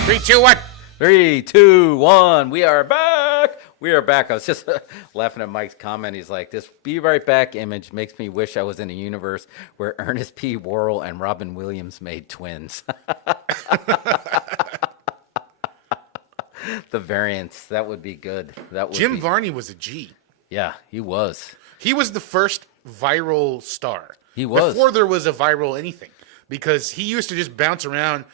3, 2, 1. 3, 2, 1. We are back. We are back. I was just laughing at Mike's comment. He's like, this "Be Right Back" image makes me wish I was in a universe where Ernest P. Worrell and Robin Williams made twins. The variants. That would be good. That would Jim be... Varney was a G. Yeah, he was. He was the first viral star. He was. Before there was a viral anything. Because he used to just bounce around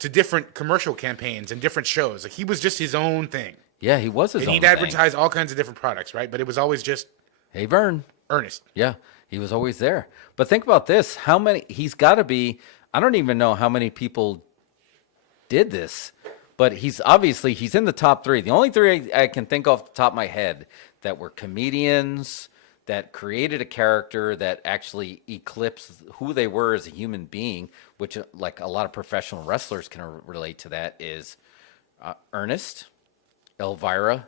to different commercial campaigns and different shows. Like, he was just his own thing. Yeah, he was his And own he'd thing. advertise all kinds of different products, right? But it was always just Hey, Vern. Ernest. Yeah, he was always there. But think about this. How many, he's got to be, I don't even know how many people did this, but he's in the top 3. The only 3 I can think off the top of my head that were comedians that created a character that actually eclipsed who they were as a human being, which like a lot of professional wrestlers can relate to that, is Ernest, Elvira,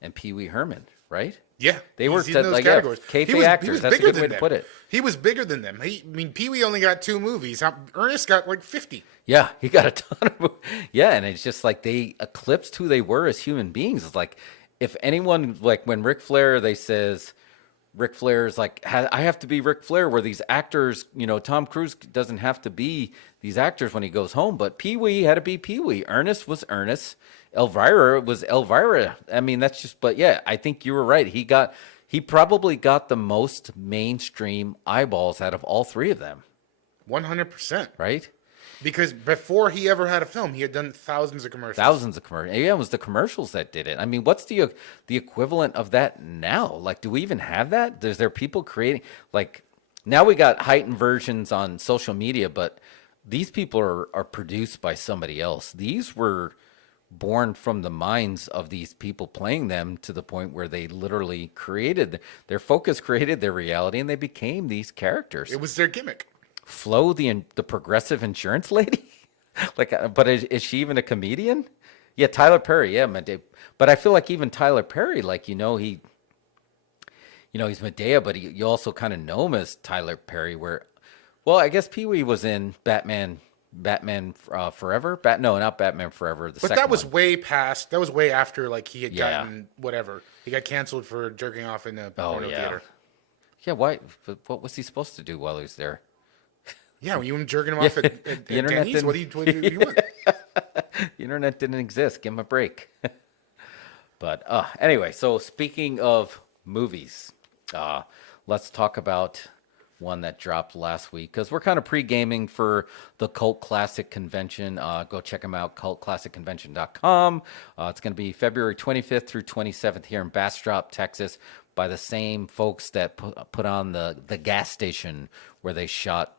and Pee Wee Herman, right? Yeah. They were he's in those like categories. kayfabe actors. That's a good way to put it. He was bigger than them. I mean, Pee Wee only got 2 movies. Ernest got like 50. Yeah, he got a ton of yeah, and it's just like they eclipsed who they were as human beings. It's like if anyone, like when Ric Flair, they says Ric Flair's like, I have to be Ric Flair, where these actors, Tom Cruise doesn't have to be these actors when he goes home, but Pee Wee had to be Pee Wee. Ernest was Ernest. Elvira was Elvira. I mean, that's just, but yeah, I think you were right. He probably got the most mainstream eyeballs out of all 3 of them. 100%. Right? Because before he ever had a film, he had done thousands of commercials. Thousands of commercials. Yeah, it was the commercials that did it. I mean, what's the equivalent of that now? Like, do we even have that? Is there people creating, like, now we got heightened versions on social media, but these people are produced by somebody else. These were born from the minds of these people playing them, to the point where they literally created their focus, created their reality, and they became these characters. It was their gimmick. Flo, the progressive insurance lady, like, but is she even a comedian? Yeah, Tyler Perry. Yeah, but I feel like even Tyler Perry, like, he's Medea, but you also kind of know him as Tyler Perry. Where, well, I guess Pee Wee was in Batman Forever. No, not Batman Forever. But that was way past. That was way after, like, he had Yeah. gotten whatever. He got canceled for jerking off in a porno theater. Yeah, why? What was he supposed to do while he was there? Yeah, when you were jerking him off at The internet Denny's, what do you want? The internet didn't exist. Give him a break. But anyway, so speaking of movies, let's talk about one that dropped last week, because we're kind of pre-gaming for the Cult Classic Convention. Go check them out, cultclassicconvention.com. It's going to be February 25th through 27th here in Bastrop, Texas, by the same folks that put on the gas station where they shot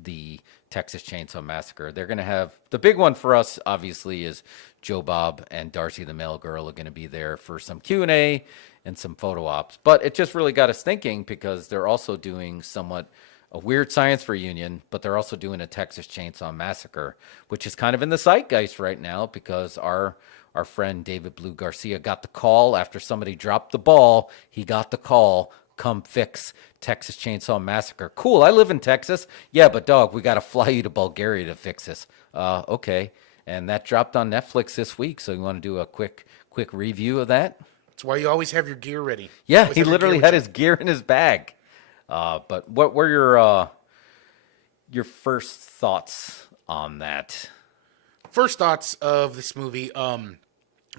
the Texas Chainsaw Massacre. They're going to have, the big one for us, obviously, is Joe Bob and Darcy the Mail Girl are going to be there for some Q&A and some photo ops. But it just really got us thinking, because they're also doing somewhat a Weird Science reunion, but they're also doing a Texas Chainsaw Massacre, which is kind of in the zeitgeist right now, because our friend David Blue Garcia got the call after somebody dropped the ball. He got the call, come fix Texas Chainsaw Massacre. Cool, I live in Texas. Yeah, but dog, we got to fly you to Bulgaria to fix this. Okay. And that dropped on Netflix this week, so you want to do a quick review of that? That's why you always have your gear ready. Yeah, Always he have your literally gear had with his gear in his bag. But what were your first thoughts on that? you. First thoughts of this movie.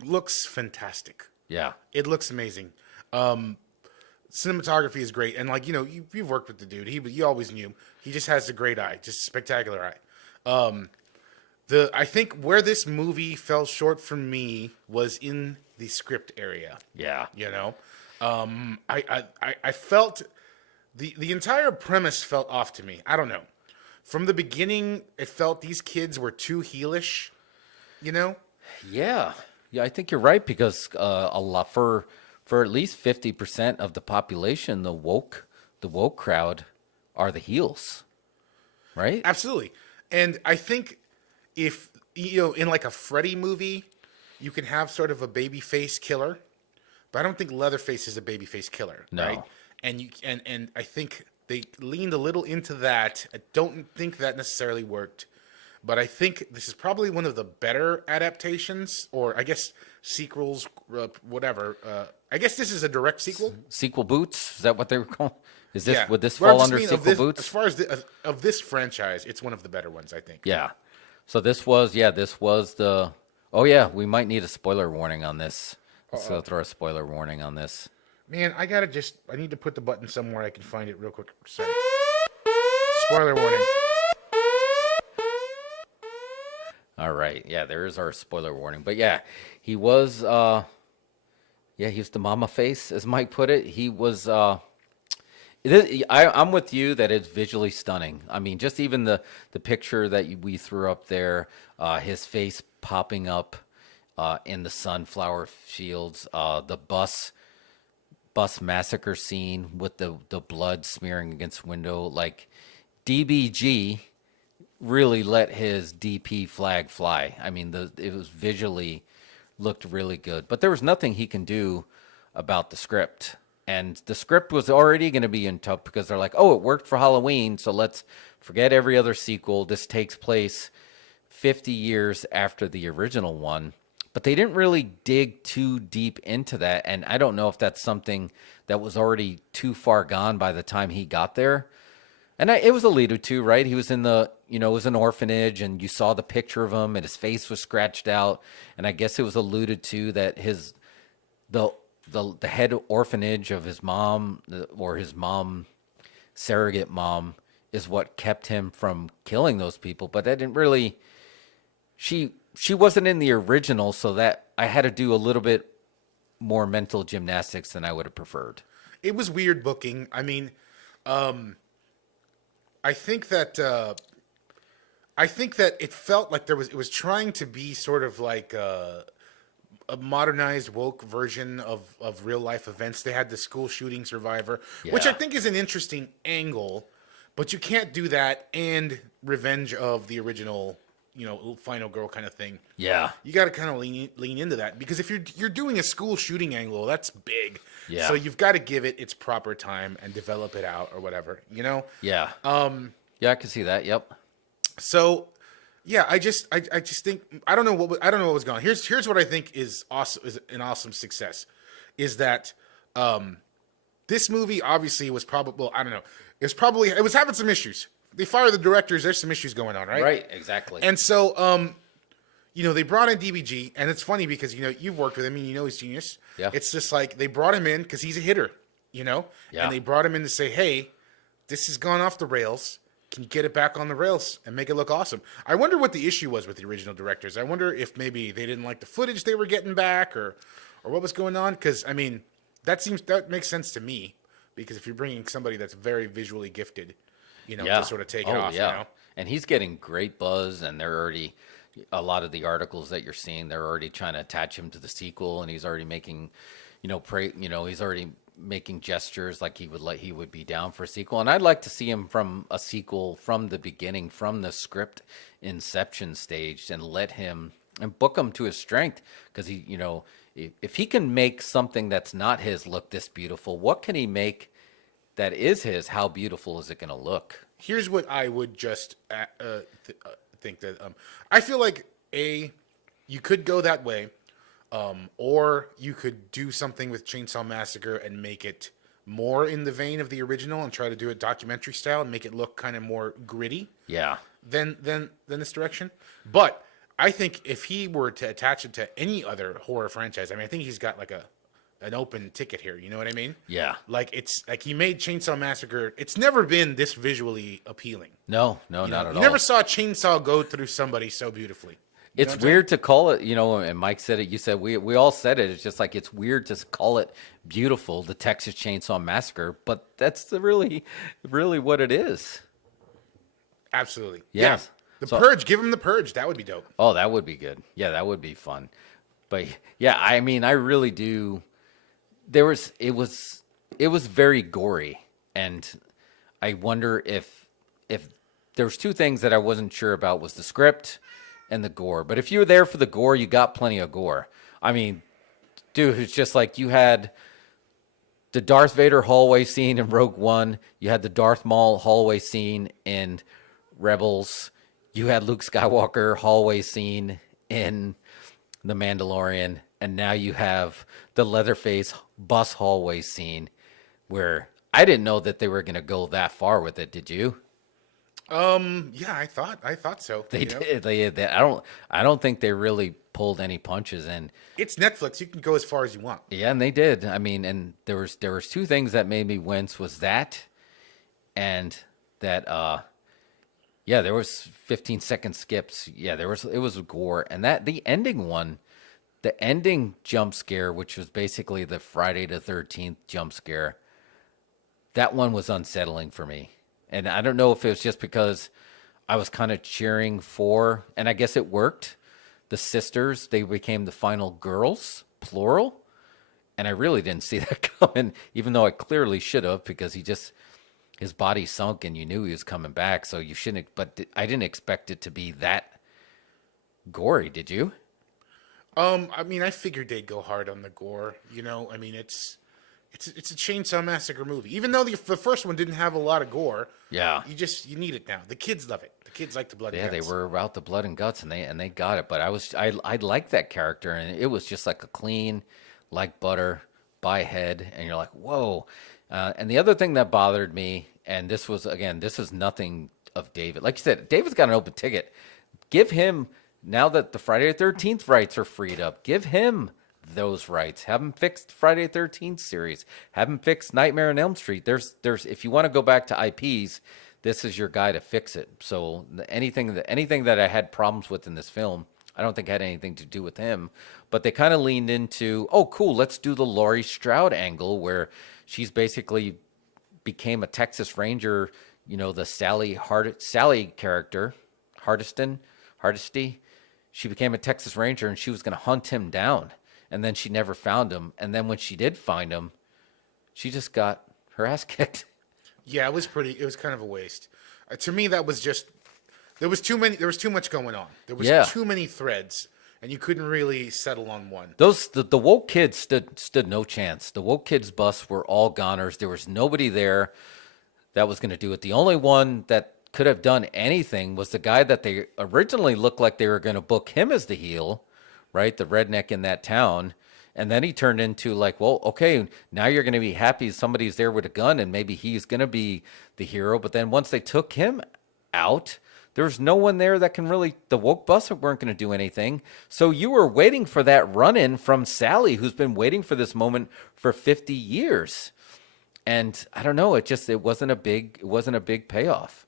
Looks fantastic. Yeah. It looks amazing. Cinematography is great, and like, you've worked with the dude. You always knew he just has a great eye, just a spectacular eye. I think where this movie fell short for me was in the script area. Yeah. I felt the entire premise felt off to me. I don't know. From the beginning, it felt these kids were too heelish. Yeah. Yeah, I think you're right, because a lot for at least 50% of the population, the woke crowd are the heels. Right? Absolutely. And I think if in like a Freddy movie, you can have sort of a babyface killer, but I don't think Leatherface is a babyface killer. No. Right? And I think they leaned a little into that. I don't think that necessarily worked. but I think this is probably one of the better adaptations, or I guess sequels, whatever. I guess this is a direct sequel. Sequel boots? Is that what they were called? Is this would this Well, I fall just under mean of sequel this, boots? as far as of this franchise, it's one of the better ones, I think. Yeah. So this was the. Oh yeah, we might need a spoiler warning on this. Let's throw a spoiler warning on this. Man, I need to put the button somewhere I can find it real quick. Sorry. Spoiler warning. All right. Yeah, there is our spoiler warning. But yeah, he was he was the mama face, as Mike put it. He was I'm with you that it's visually stunning. I mean, just even the picture that we threw up there, his face popping up in the sunflower fields, the bus massacre scene with the blood smearing against window, like DBG really let his DP flag fly. I mean, it was visually looked really good, but there was nothing he can do about the script. And the script was already going to be in tough because they're like, oh, it worked for Halloween, so let's forget every other sequel. This takes place 50 years after the original one. But they didn't really dig too deep into that, and I don't know if that's something that was already too far gone by the time he got there. And it was alluded to, right? He was in it was an orphanage, and you saw the picture of him, and his face was scratched out. And I guess it was alluded to that the head orphanage of his mom, or his mom, surrogate mom, is what kept him from killing those people. But that didn't really. She wasn't in the original, so that I had to do a little bit more mental gymnastics than I would have preferred. It was weird booking. I mean, I think that it felt like it was trying to be sort of like a modernized woke version of real life events. They had the school shooting survivor, which I think is an interesting angle, but you can't do that and revenge of the original, final girl kind of thing. Yeah. You got to kind of lean into that, because if you're doing a school shooting angle, that's big. Yeah. So you've got to give it its proper time and develop it out or whatever, Yeah. Yeah, I can see that. Yep. So, yeah, I just think I don't know what was going on. Here's what I think is awesome, is an awesome success, is that this movie obviously was probably, I don't know, it was having some issues. They fired the directors. There's some issues going on, right? Right, exactly. And so, they brought in DBG, and it's funny because you've worked with him and he's genius. Yeah. It's just like they brought him in because he's a hitter, Yeah. and they brought him in to say, hey, this has gone off the rails. Can you get it back on the rails and make it look awesome? I wonder what the issue was with the original directors. I wonder if maybe they didn't like the footage they were getting back, or what was going on. Because I mean, that makes sense to me, because if you're bringing somebody that's very visually gifted, to sort of take it off. Yeah. And he's getting great buzz, and they're already, a lot of the articles that you're seeing, they're already trying to attach him to the sequel, and he's already making, he's already making gestures like he would be down for a sequel. And I'd like to see him from a sequel from the beginning, from the script inception stage, and let him and book him to his strength, because he, if he can make something that's not his look this beautiful, what can he make that is his? How beautiful is it going to look? Here's what I would just think that I feel like you could go that way. Or you could do something with Chainsaw Massacre and make it more in the vein of the original and try to do it documentary style and make it look kind of more gritty. Yeah. Than this direction. But I think if he were to attach it to any other horror franchise, I mean, I think he's got like an open ticket here. You know what I mean? Yeah. Like it's like he made Chainsaw Massacre. It's never been this visually appealing. No, not at all. You never saw a chainsaw go through somebody so beautifully. It's weird to call it, and Mike said it, you said, we all said it. It's just like, it's weird to call it beautiful, the Texas Chainsaw Massacre, but that's really what it is. Absolutely. Yes. Yeah. The Purge, give him the Purge. That would be dope. Oh, that would be good. Yeah, that would be fun. But yeah, I mean, I really do. It was very gory, and I wonder if there was two things that I wasn't sure about, was the script and the gore. But if you were there for the gore, you got plenty of gore. I mean, dude, it's just like you had the Darth Vader hallway scene in Rogue One. You had the Darth Maul hallway scene in Rebels. You had Luke Skywalker hallway scene in The Mandalorian, and now you have the Leatherface bus hallway scene where I didn't know that they were going to go that far with it. Did you? Yeah, I thought so. They you know? did. They I don't think they really pulled any punches. And It's Netflix. You can go as far as you want. yeah, and they did. I mean, and there was two things that made me wince was that, and that yeah, there was 15-second skips. Yeah, it was gore, and that the ending one, the ending jump scare, which was basically the Friday the 13th jump scare. That one was unsettling for me. And I don't know if it was just because I was kind of cheering for, and I guess it worked. The sisters, they became the final girls, plural. And I really didn't see that coming, even though I clearly should have, because his body sunk and you knew he was coming back. So you shouldn't, but I didn't expect it to be that gory. Did you? I mean, I figured they'd go hard on the gore. You know, I mean, it's a Chainsaw Massacre movie. Even though the first one didn't have a lot of gore, Yeah. you need it now. The kids love it. The kids like the blood. Yeah, and they guts. were about the blood and guts, and they got it. But I liked that character, and it was just like a clean, like butter by head, and you're like, whoa. And the other thing that bothered me, and this is nothing of David. Like you said, David's got an open ticket. Give him, now that the Friday the 13th rights are freed up, give him those rights. Have him fix Friday the 13th series. Have him fix Nightmare on Elm Street. There's if you want to go back to IPs, this is your guy to fix it. So anything that I had problems with in this film, I don't think had anything to do with him. But they kind of leaned into, oh, cool, let's do the Laurie Strode angle where she's basically became a Texas Ranger. You know, the Sally character, Hardesty. She became a Texas Ranger and she was going to hunt him down. And then she never found him. And then when she did find him, she just got her ass kicked. Yeah, it was kind of a waste. To me, that was just there was too much going on. There was too many threads, and you couldn't really settle on one. The woke kids stood no chance. The woke kids bus were all goners. There was nobody there that was going to do it. The only one that could have done anything was the guy that they originally looked like they were going to book him as the heel, right? The redneck in that town. And then he turned into like, well, okay, now you're going to be happy somebody's there with a gun and maybe he's going to be the hero. But then once they took him out, there was no one there that can really, the woke bus weren't going to do anything. So you were waiting for that run-in from Sally, who's been waiting for this moment for 50 years. And I don't know, it wasn't a big payoff.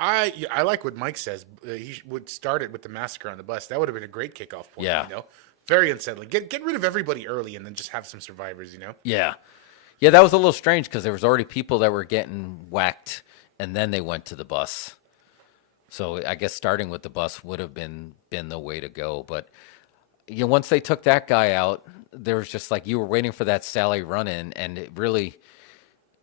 I like what Mike says. He would start it with the massacre on the bus. That would have been a great kickoff point. Yeah. You know, very unsettling. Get rid of everybody early and then just have some survivors. You know. Yeah. Yeah, that was a little strange because there was already people that were getting whacked and then they went to the bus. So I guess starting with the bus would have been the way to go. But you know, once they took that guy out, there was just like you were waiting for that Sally run-in, and it really,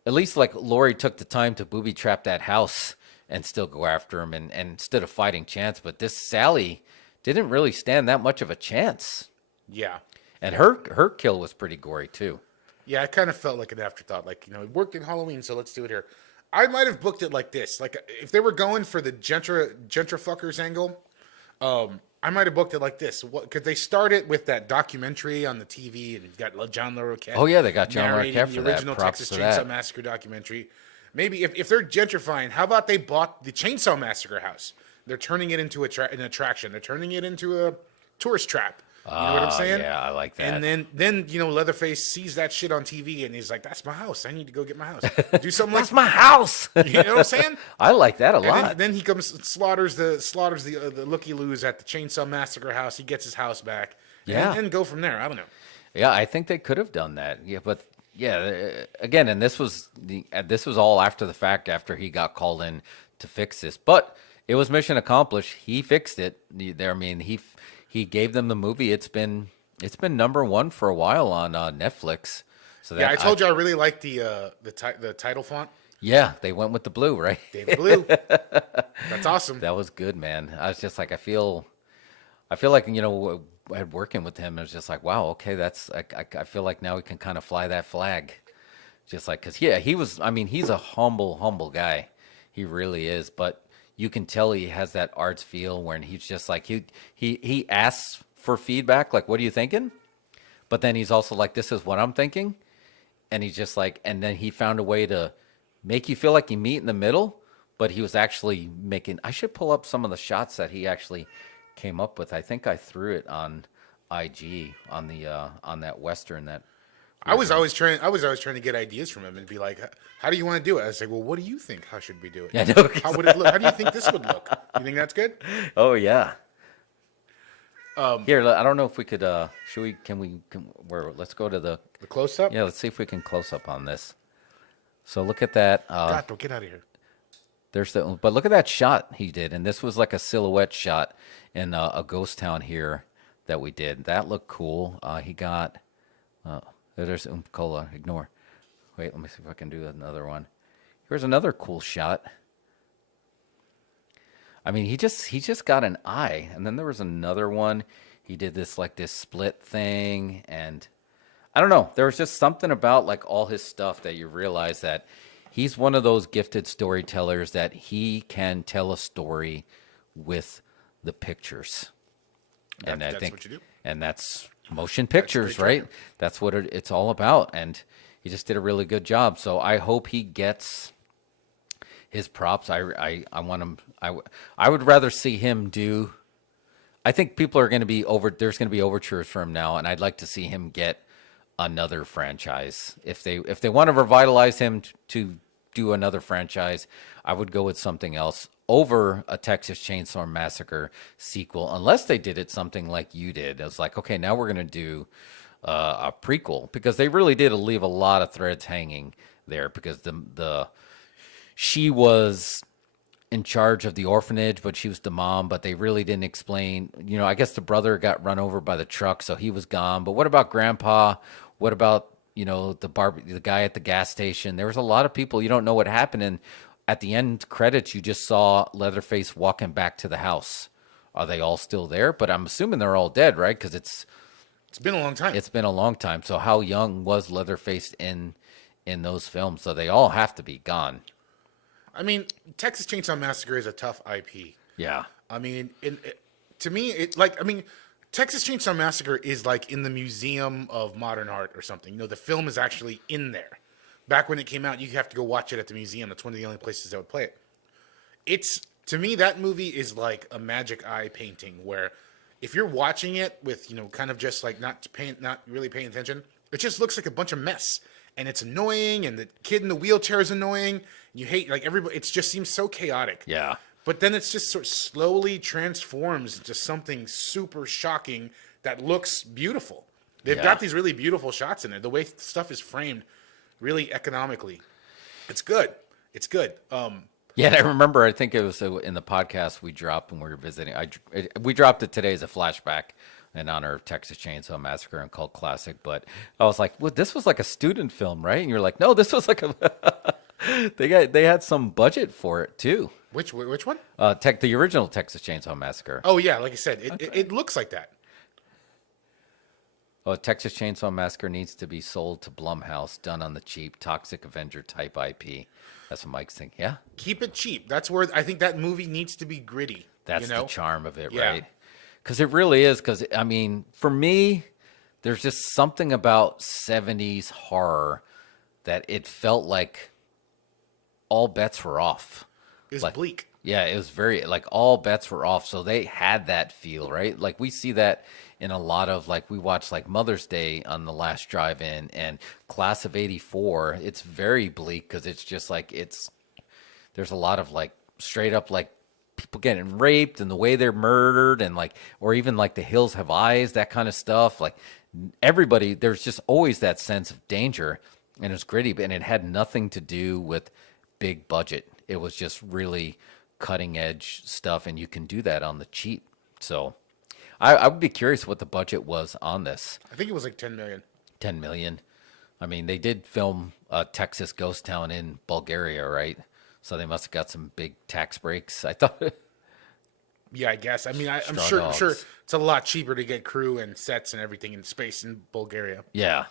at least like Laurie took the time to booby trap that house and still go after him and instead of fighting Chance. But this Sally didn't really stand that much of a chance. Yeah. And her kill was pretty gory too. Yeah, it kind of felt like an afterthought. Like, you know, it worked in Halloween, so let's do it here. I might have booked it like this. Like, if they were going for the gentrifuckers angle, I might have booked it like this. Because they started with that documentary on the TV, and you've got John LaRoquette. Oh, yeah, they got John narrating LaRoquette for the that. original Props Texas to Chainsaw that. Massacre documentary. Maybe if they're gentrifying, how about they bought the Chainsaw Massacre house? They're turning it into an attraction. They're turning it into a tourist trap. You know what I'm saying? Yeah, I like that. And then you know, Leatherface sees that shit on TV and he's like, "That's my house. I need to go get my house. Do something That's like my house. you know what I'm saying?" I like that a And lot. then he comes slaughters the looky-loos at the Chainsaw Massacre house. He gets his house back. Yeah. And go from there. I don't know. Yeah, I think they could have done that. Yeah, but yeah, again, and this was all after the fact, after he got called in to fix this. But it was mission accomplished. He fixed it. I mean, he gave them the movie. It's been #1 for a while on Netflix. So Yeah, I told you I really like the title font. Yeah, they went with the blue, right? David Blue. That's awesome. That was good, man. I was just like, I feel like, you know, working with him, it was just like, wow, okay, that's, I feel like now we can kind of fly that flag. Just like, cause yeah, he's a humble guy. He really is. But you can tell he has that arts feel when he's just like he asks for feedback, like, what are you thinking? But then he's also like, this is what I'm thinking. And he's just like, and then he found a way to make you feel like you meet in the middle, but he was actually making, I should pull up some of the shots that he actually came up with. I think I threw it on IG on the on that Western that I was always trying to get ideas from him and be like, how do you want to do it? I was like, well, what do you think? How should we do it? Yeah, no, How would it look? How do you think this would look? You think that's good? Oh yeah. Here, I don't know if we could. Let's go to the. The close up? Yeah, let's see if we can close up on this. So look at that. God, get out of here. But look at that shot he did, and this was like a silhouette shot in a ghost town here that we did. That looked cool. He got. There's Cola. Ignore. Wait, let me see if I can do another one. Here's another cool shot. I mean, he just got an eye, and then there was another one. He did this split thing, and I don't know. There was just something about like all his stuff that you realize that he's one of those gifted storytellers that he can tell a story with the pictures. And I think what you do. And that's motion pictures, right? That's what it's all about. And he just did a really good job. So I hope he gets his props. I want him. I would rather see him do. I think people are going to be there's going to be overtures for him now, and I'd like to see him get another franchise. If they want to revitalize him to do another franchise, I would go with something else over a Texas Chainsaw Massacre sequel, unless they did it something like you did. It's like, okay, now we're going to do a prequel, because they really did leave a lot of threads hanging there, because she was in charge of the orphanage, but she was the mom, but they really didn't explain, I guess the brother got run over by the truck, so he was gone. But what about grandpa? What about, the guy at the gas station? There was a lot of people, you don't know what happened. And at the end credits, you just saw Leatherface walking back to the house. Are they all still there? But I'm assuming they're all dead, right? Because it's been a long time. It's been a long time. So how young was Leatherface in those films? So they all have to be gone. I mean, Texas Chainsaw Massacre is a tough IP. Yeah. I mean, to me, Texas Chainsaw Massacre is like in the Museum of Modern Art or something. The film is actually in there. Back when it came out, you have to go watch it at the museum. That's one of the only places that would play it. To me, that movie is like a magic eye painting, where if you're watching it with, kind of just like not really paying attention, it just looks like a bunch of mess. And it's annoying, and the kid in the wheelchair is annoying. You hate, everybody. It just seems so chaotic. Yeah. But then it's just sort of slowly transforms into something super shocking that looks beautiful. They've got these really beautiful shots in it. The way stuff is framed, really economically. It's good. It's good. Yeah, and I remember, I think it was in the podcast we dropped when we were visiting. We dropped it today as a flashback in honor of Texas Chainsaw Massacre and Cult Classic. But I was like, well, this was like a student film, right? And you're like, no, this was like they had some budget for it too. Which one? The original Texas Chainsaw Massacre. Oh yeah, like I said, it looks like that. Oh, Texas Chainsaw Massacre needs to be sold to Blumhouse, done on the cheap, Toxic Avenger type IP. That's what Mike's thinking. Yeah, keep it cheap. That's where I think that movie needs to be gritty. That's the charm of it, Yeah. right? Because it really is. Because I mean, for me, there's just something about 70s horror that it felt like all bets were off. It's like, bleak. Yeah, it was very, like, all bets were off. So they had that feel, right? Like, we see that in a lot of, like, we watched, like, Mother's Day on the last drive-in and Class of 84. It's very bleak because it's just, like, there's a lot of, like, straight up, like, people getting raped and the way they're murdered and, like, or even, like, The Hills Have Eyes, that kind of stuff. Like, everybody, there's just always that sense of danger, and it's gritty, and it had nothing to do with big budget. It was just really cutting edge stuff, and you can do that on the cheap. So I would be curious what the budget was on this. I think it was like 10 million. 10 million. I mean, they did film a Texas ghost town in Bulgaria, right? So they must have got some big tax breaks. I thought. Yeah, I guess. I mean, I'm Straw sure dogs. it's a lot cheaper to get crew and sets and everything in space in Bulgaria. Yeah.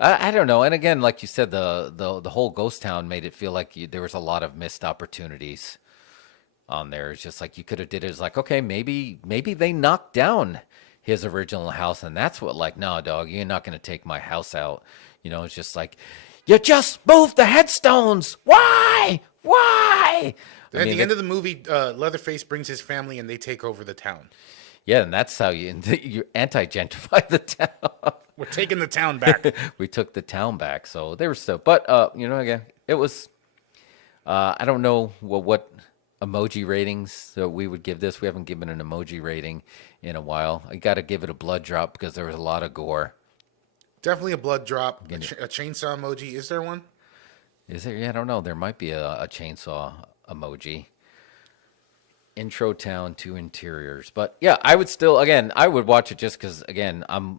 I don't know. And again, like you said, the whole ghost town made it feel like there was a lot of missed opportunities. on there. It's just like you could have did it as like, okay, maybe they knocked down his original house, and that's what like, no, dog, you're not gonna take my house out. It's just like, you just moved the headstones. Why? Why? At the end of the movie, Leatherface brings his family and they take over the town. Yeah, and that's how you anti-gentrify the town. We're taking the town back. We took the town back, so they were still. But again, it was. I don't know what emoji ratings that we would give this. We haven't given an emoji rating in a while. I got to give it a blood drop because there was a lot of gore. Definitely a blood drop. A chainsaw emoji. Is there one? Is there? Yeah, I don't know. There might be a chainsaw emoji. Intro town to interiors, but yeah, I would still, again, I would watch it just because, again, I'm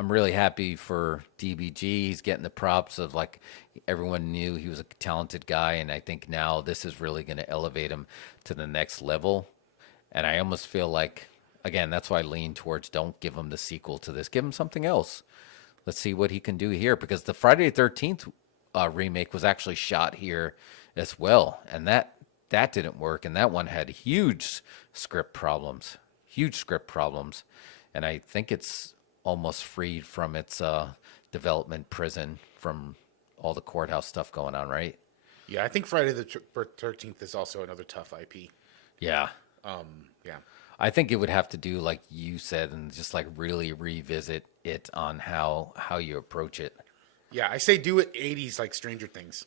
really happy for DBG. He's getting the props of like everyone knew he was a talented guy, and I think now this is really going to elevate him to the next level. And I almost feel like, again, that's why I lean towards don't give him the sequel to this. Give him something else. Let's see what he can do here, because the Friday the 13th remake was actually shot here as well, and that didn't work, and that one had huge script problems, and I think it's almost freed from its development prison from all the courthouse stuff going on, right? Yeah, I think Friday the 13th is also another tough IP. Yeah. Yeah. I think it would have to do like you said and just like really revisit it on how you approach it. Yeah, I say do it 80s like Stranger Things.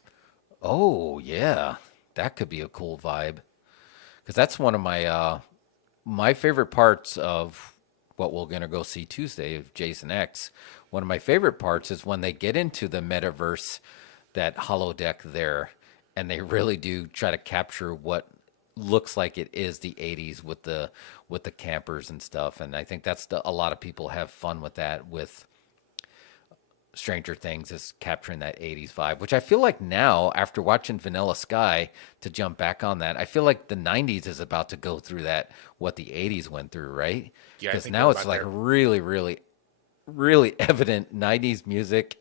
Oh, yeah. That could be a cool vibe. Because that's one of my my favorite parts of what we're going to go see Tuesday of Jason X. One of my favorite parts is when they get into the metaverse, that holodeck there, and they really do try to capture what looks like it is the 80s with the campers and stuff. And I think that's a lot of people have fun with that with Stranger Things, is capturing that 80s vibe, which I feel like now, after watching Vanilla Sky, to jump back on that, I feel like the 90s is about to go through that, what the 80s went through, right? Yeah, I Because think now we're it's about like there. really, really, really evident 90s music,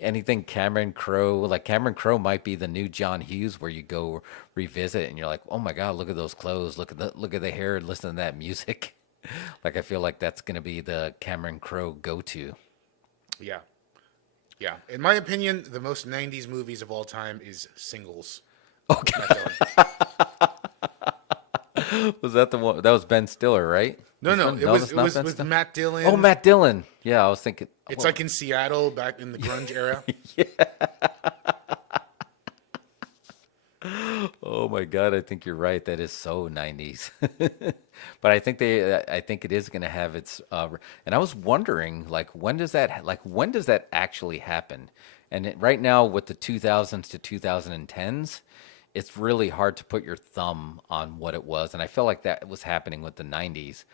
anything Cameron Crowe, like Cameron Crowe might be the new John Hughes, where you go revisit and you're like, oh my God, look at those clothes, look at the hair, listen to that music. Like, I feel like that's going to be the Cameron Crowe go-to. Yeah. Yeah. In my opinion, the most 90s movies of all time is Singles. Okay. Matt Dillon. Was that the one? That was Ben Stiller, right? No, This one? it was that's not Ben with Stiller? Matt Dillon. Oh, Matt Dillon. Yeah, I was thinking. It's like in Seattle back in the grunge era. Oh my God, I think you're right. That is so 90s. But I think it is going to have its. And I was wondering, like, when does that actually happen? And right now, with the 2000s to 2010s, it's really hard to put your thumb on what it was. And I felt like that was happening with the 90s.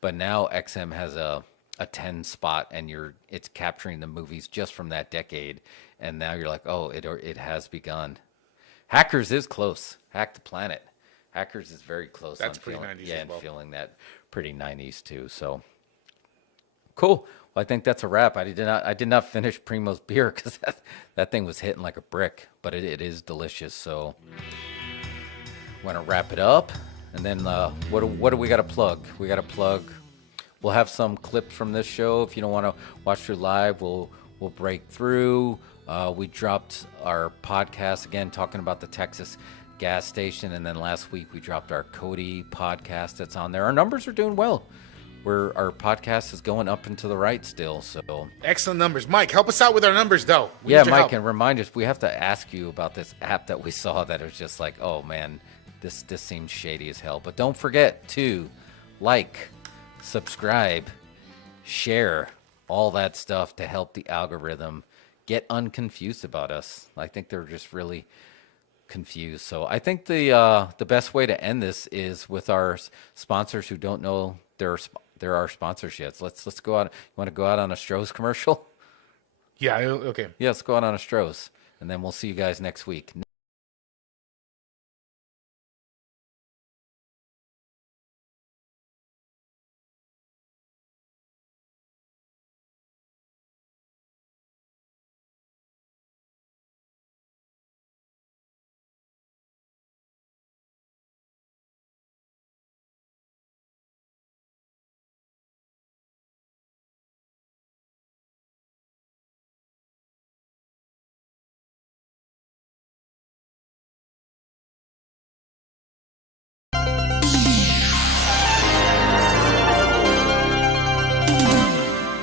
But now XM has a 10 spot, and it's capturing the movies just from that decade. And now you're like, oh, it has begun. Hackers is close. Hack the Planet. Hackers is very close. That's on pretty feeling, 90s yeah, as and well. feeling that pretty 90s too. So cool. Well, I think that's a wrap. I did not finish Primo's beer because that thing was hitting like a brick, but it is delicious. So want to wrap it up, and then what do we got to plug? We got to plug. We'll have some clips from this show. If you don't want to watch through live, we'll break through. We dropped our podcast again, talking about the Texas gas station, and then last week we dropped our Cody podcast that's on there. Our numbers are doing well. Our podcast is going up and to the right still. So Excellent numbers. Mike, help us out with our numbers, though. We yeah, need your Mike, help. and remind us. We have to ask you about this app that we saw that was just like, oh man, this seems shady as hell. But don't forget to like, subscribe, share, all that stuff to help the algorithm get unconfused about us. I think they're just really confused. So I think the best way to end this is with our sponsors who don't know there are sponsors yet. So let's go out. You want to go out on a Stroh's commercial? Yeah, okay. Yeah, let's go out on a Stroh's, and then we'll see you guys next week.